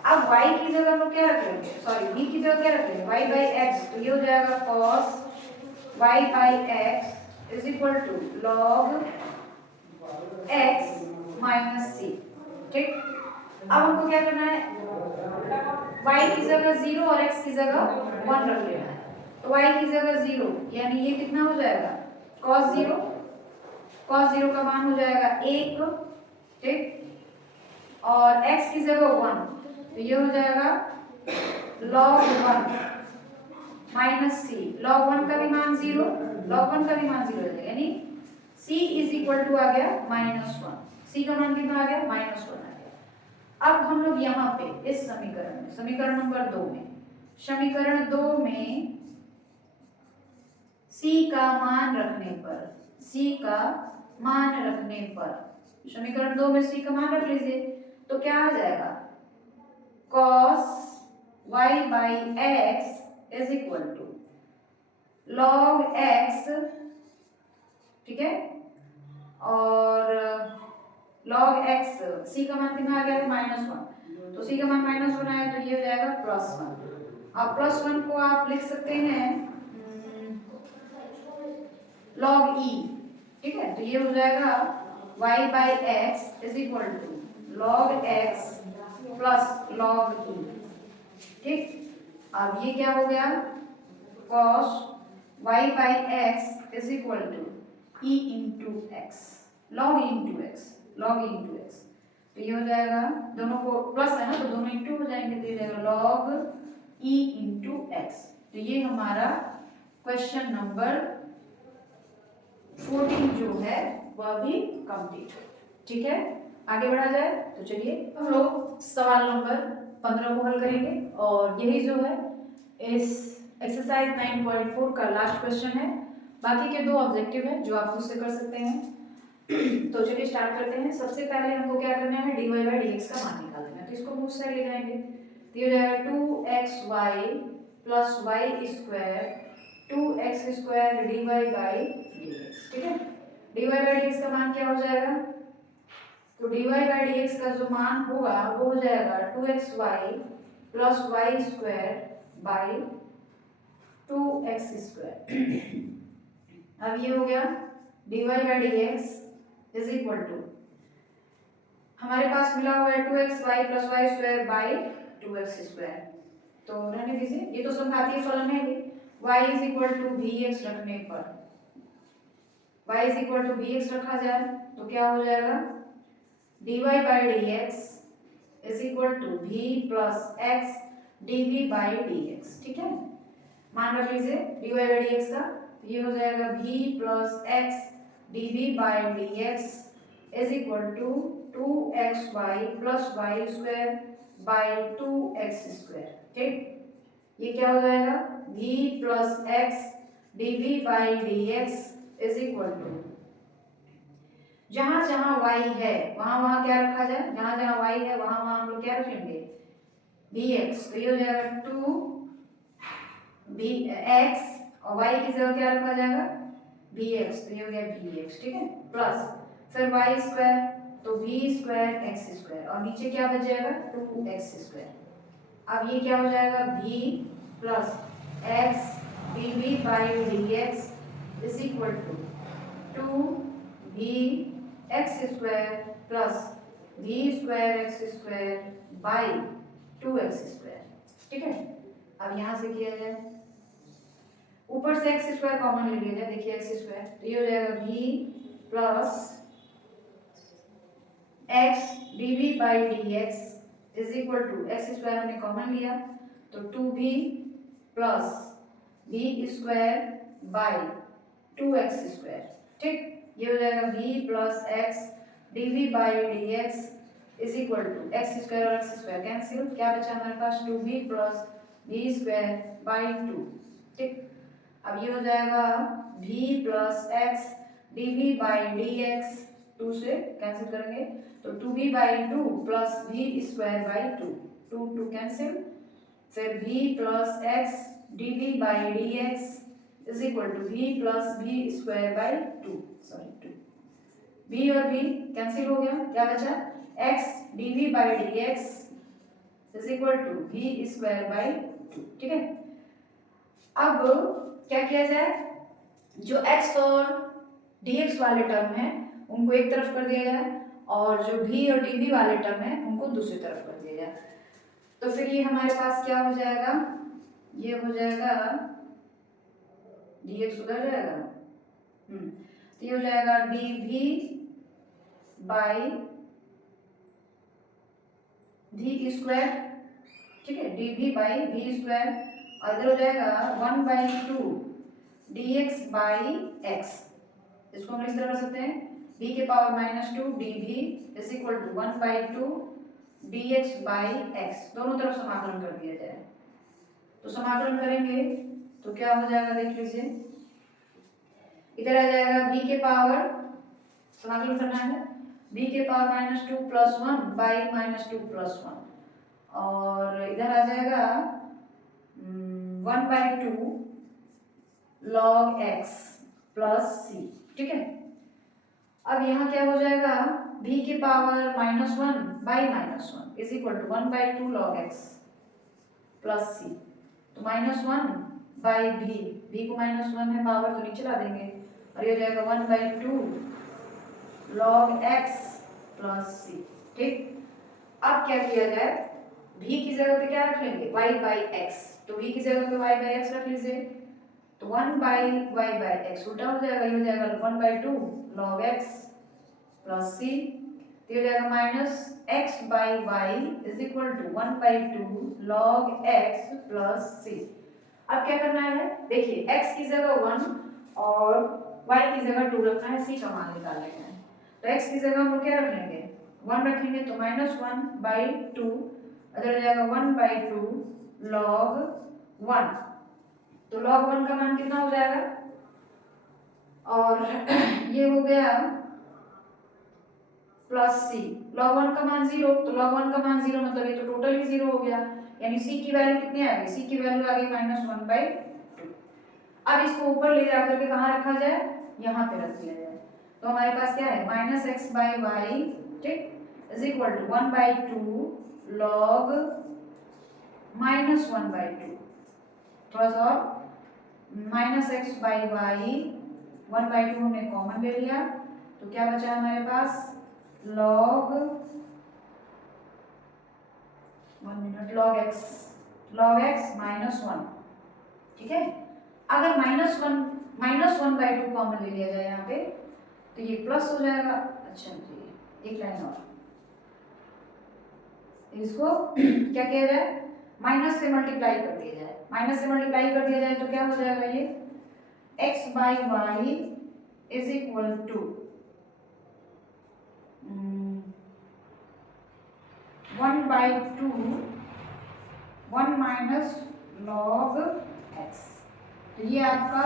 अब y की जगह हम क्या रख लेंगे, सॉरी v की जगह क्या रख लेंगे, y बाई x, तो ये हो जाएगा cos y by x is equal to log x minus c। ठीक, अब हमको क्या करना है, y की जगह 0 और x की जगह 1 रख लेना है, तो y की जगह 0 यानी ये कितना हो जाएगा, cos 0 का मान हो जाएगा 1। ठीक, और x की जगह 1, तो ये हो जाएगा log 1 माइनस c, log 1 का भी मान 0, log 1 का भी मान 0 हो जाएगा, यानी c इज इक्वल टू आ गया -1, c का मान कितना आ गया, -1 आ गया। अब हम लोग यहाँ पे इस समीकरण में, समीकरण नंबर 2 में, समीकरण 2 में c का मान रखने पर, c का मान रखने पर, समीकरण 2 में c का मान रख लीजिए, तो क्या आ जाएगा, cos y by x is equal to log x। ठीक है, और log x, c का मान कितना आ गया, -1, तो c का मान -1 आया, तो ये हो जाएगा +1। अब +1 को आप लिख सकते हैं log e। ठीक है, तो ये हो जाएगा y by x is equal to log x plus log e। ठीक, अब ये क्या हो गया, cos y by x is equal to e into x, log e into x, log e into x, तो ये हो जाएगा, दोनों को प्लस है ना तो दोनों इंटू हो जाएंगे, तो ये जाएगा log e इंटू एक्स। तो ये हमारा क्वेश्चन नंबर 14 जो है वह भी कंप्लीट हो। ठीक है, आगे बढ़ा जाए, तो चलिए हम लोग सवाल नंबर 15 को हल करेंगे, और यही जो है इस एक्सरसाइज 9.4 का लास्ट क्वेश्चन है। बाकी के 2 ऑब्जेक्टिव हैं जो आप खुद से कर सकते हैं। तो चलिए स्टार्ट करते हैं। सबसे पहले हमको क्या करना है, dy बाई dx का मान निकालना है, तो इसको मुझ साइड ले जाएंगे, तो ये हो जाएगा 2xy plus y square 2x square dy by dx। ठीक है, dy बाई dx का मान क्या हो जाएगा, तो dy बाई dx का जो मान होगा वो हो जाएगा 2xy plus y square by 2x square. अब ये हो गया dy by dx is equal to, हमारे पास मिला हुआ है 2xy plus y square by 2x square, तो रहने दीजिए, ये तो संघातीय फलन है। y is equal to vx रखने पर, y is equal to vx रखा जाए तो क्या हो जाएगा, dy by dx is equal to v plus x dv by dx। ठीक है, मान रख लीजिए dy बाई dx का, तो ये हो जाएगा v plus x dv by dx is equal to 2xy plus y square by 2x square. ठीक, ये क्या हो जाएगा, v plus x dv by dx is equal to, जहां जहां y है वहां वहां क्या रखा जाए, जहां जहां y है वहां वहां हम लोग क्या रख लेंगे, vx, तो ये हो जाएगा 2 बी एक्स और वाई की जगह क्या रखा जाएगा बी एक्स, तो ये हो गया बी एक्स, ठीक है, प्लस फिर वाई स्क्वायर तो बी स्क्वायर एक्स स्क्वायर और नीचे क्या बच जाएगा 2x²। अब ये क्या हो जाएगा b plus x d b by d x is equal to 2b x² plus b² by 2x², ठीक है। अब यहाँ से किया जाए, ऊपर से x² कॉमन ले लिया जाए, देखिए x², तो ये हो जाएगा b plus x d b by d x is equal to x² हमने कॉमन लिया तो 2b plus b² by 2x², ठीक। ये हो जाएगा b plus x d b by d x is equal to x² और x² कैंसिल, क्या बचा हमारे पास 2b प्लस b² बाई 2, ठीक। अब ये हो जाएगा b plus x d b by d x, 2 से कैंसिल करेंगे तो 2b by 2 plus b² by 2, 2 cancel, फिर b plus x d b by d x is equal to b plus b² by 2, sorry 2, b और b cancel हो गया, क्या बचा x d b by d x is equal to b² by 2, ठीक है। अब क्या किया जाए, जो x और dx वाले टर्म है उनको एक तरफ कर दिया जाए और जो v और dv वाले टर्म है उनको दूसरी तरफ कर दिया जाए, तो फिर ये हमारे पास क्या हो जाएगा, ये हो जाएगा dx उधर जाएगा, तो ये हो जाएगा dv बाई v², ठीक है, dv बाई v² और इधर हो जाएगा 1/2 dx बाई x, इसको हम इस तरह कर सकते हैं b के power -2 dv is equal to 1/2 dx by x, दोनों तरफ समाकलन कर दिया जाए, तो समाकलन करेंगे तो क्या हो जाएगा देख लीजिए, इधर आ जाएगा b के पावर, समाकलन करना है b के पावर -2 प्लस 1 बाई -2 प्लस 1 और इधर आ जाएगा 1/2 log x प्लस c, ठीक है। अब यहाँ क्या हो जाएगा b के power -1 by -1 is equal to 1/2 log x plus c, तो -1 बाई b को -1 है पावर तो नीचे ला देंगे और ये हो जाएगा 1/2 log x प्लस c, ठीक। अब क्या किया जाए, v की जगह पे क्या रख लेंगे y बाई x, तो v की जगह पे y बाई x रख लीजिए तो 1 बाई y बाई x उल्टा हो जाएगा, ये हो जाएगा 1/2 log x प्लस c, तो ये हो जाएगा minus x by y is equal to 1/2 log x plus c। अब क्या करना है, देखिए x की जगह 1 और y की जगह 2 रखना है, c का मान निकाल लेना है, तो x की जगह हम क्या रख लेंगे 1 रखेंगे तो -1/2 इधर हो जाएगा 1/2 log 1, तो log 1 का मान कितना हो जाएगा और ये हो गया प्लस c, log 1 का मान 0, तो log 1 का मान 0 मतलब ये तो टोटल ही 0 हो गया, यानी c की वैल्यू कितनी आ गई, c की वैल्यू आ गई -1/2। अब इसको ऊपर ले जाकर के कहाँ रखा जाए, यहाँ पे रख दिया जाए, तो हमारे पास क्या है -x/y, ठीक, इज इक्वल टू 1/2 log -1/2, थोड़ा सा और -x/y 1/2 हमने कॉमन ले लिया तो क्या बचा हमारे पास log 1 log x -1, ठीक है। अगर -1/2 कॉमन ले लिया जाए यहाँ पे तो ये प्लस हो जाएगा, अच्छा जी एक लाइन और, इसको क्या किया जाए माइनस से मल्टीप्लाई कर दिया जाए, माइनस से मल्टीप्लाई कर दिया जाए तो क्या हो जाएगा ये x/y is equal to 1/2 1 minus log x, तो ये आपका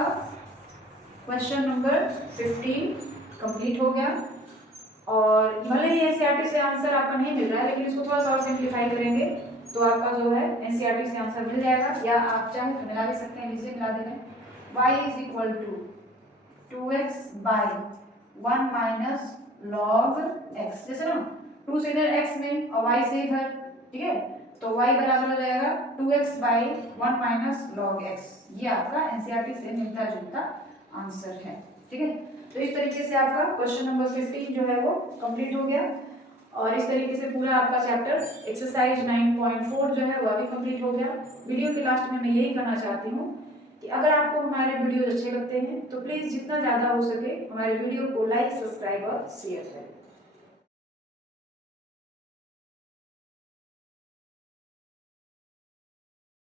क्वेश्चन नंबर 15 कंप्लीट हो गया। और भले ही एनसीईआरटी से आंसर आपका नहीं मिल रहा है लेकिन इसको थोड़ा सा और सिंप्लीफाई करेंगे तो आपका जो है एनसीईआरटी से आंसर मिल जाएगा, या आप चाहे तो मिला भी सकते हैं, लीजिए मिला दे रहे हैं। y is equal to 2x by 1 minus log x, जैसे ना 2 से इधर x में और y से इधर, ठीक है, तो y बराबर हो जाएगा 2x by 1 minus log x। ये आपका एनसीईआरटी से मिलता जुलता आंसर है, ठीक है। तो इस तरीके से आपका क्वेश्चन नंबर 15 जो है वो कंप्लीट हो गया, और इस तरीके से पूरा आपका चैप्टर एक्सरसाइज 9.4 जो है वो भी कंप्लीट हो गया। वीडियो के लास्ट में मैं यही कहना चाहती हूँ कि अगर आपको हमारे वीडियोज अच्छे लगते हैं तो प्लीज़ जितना ज़्यादा हो सके हमारे वीडियो को लाइक, सब्सक्राइब और शेयर करें।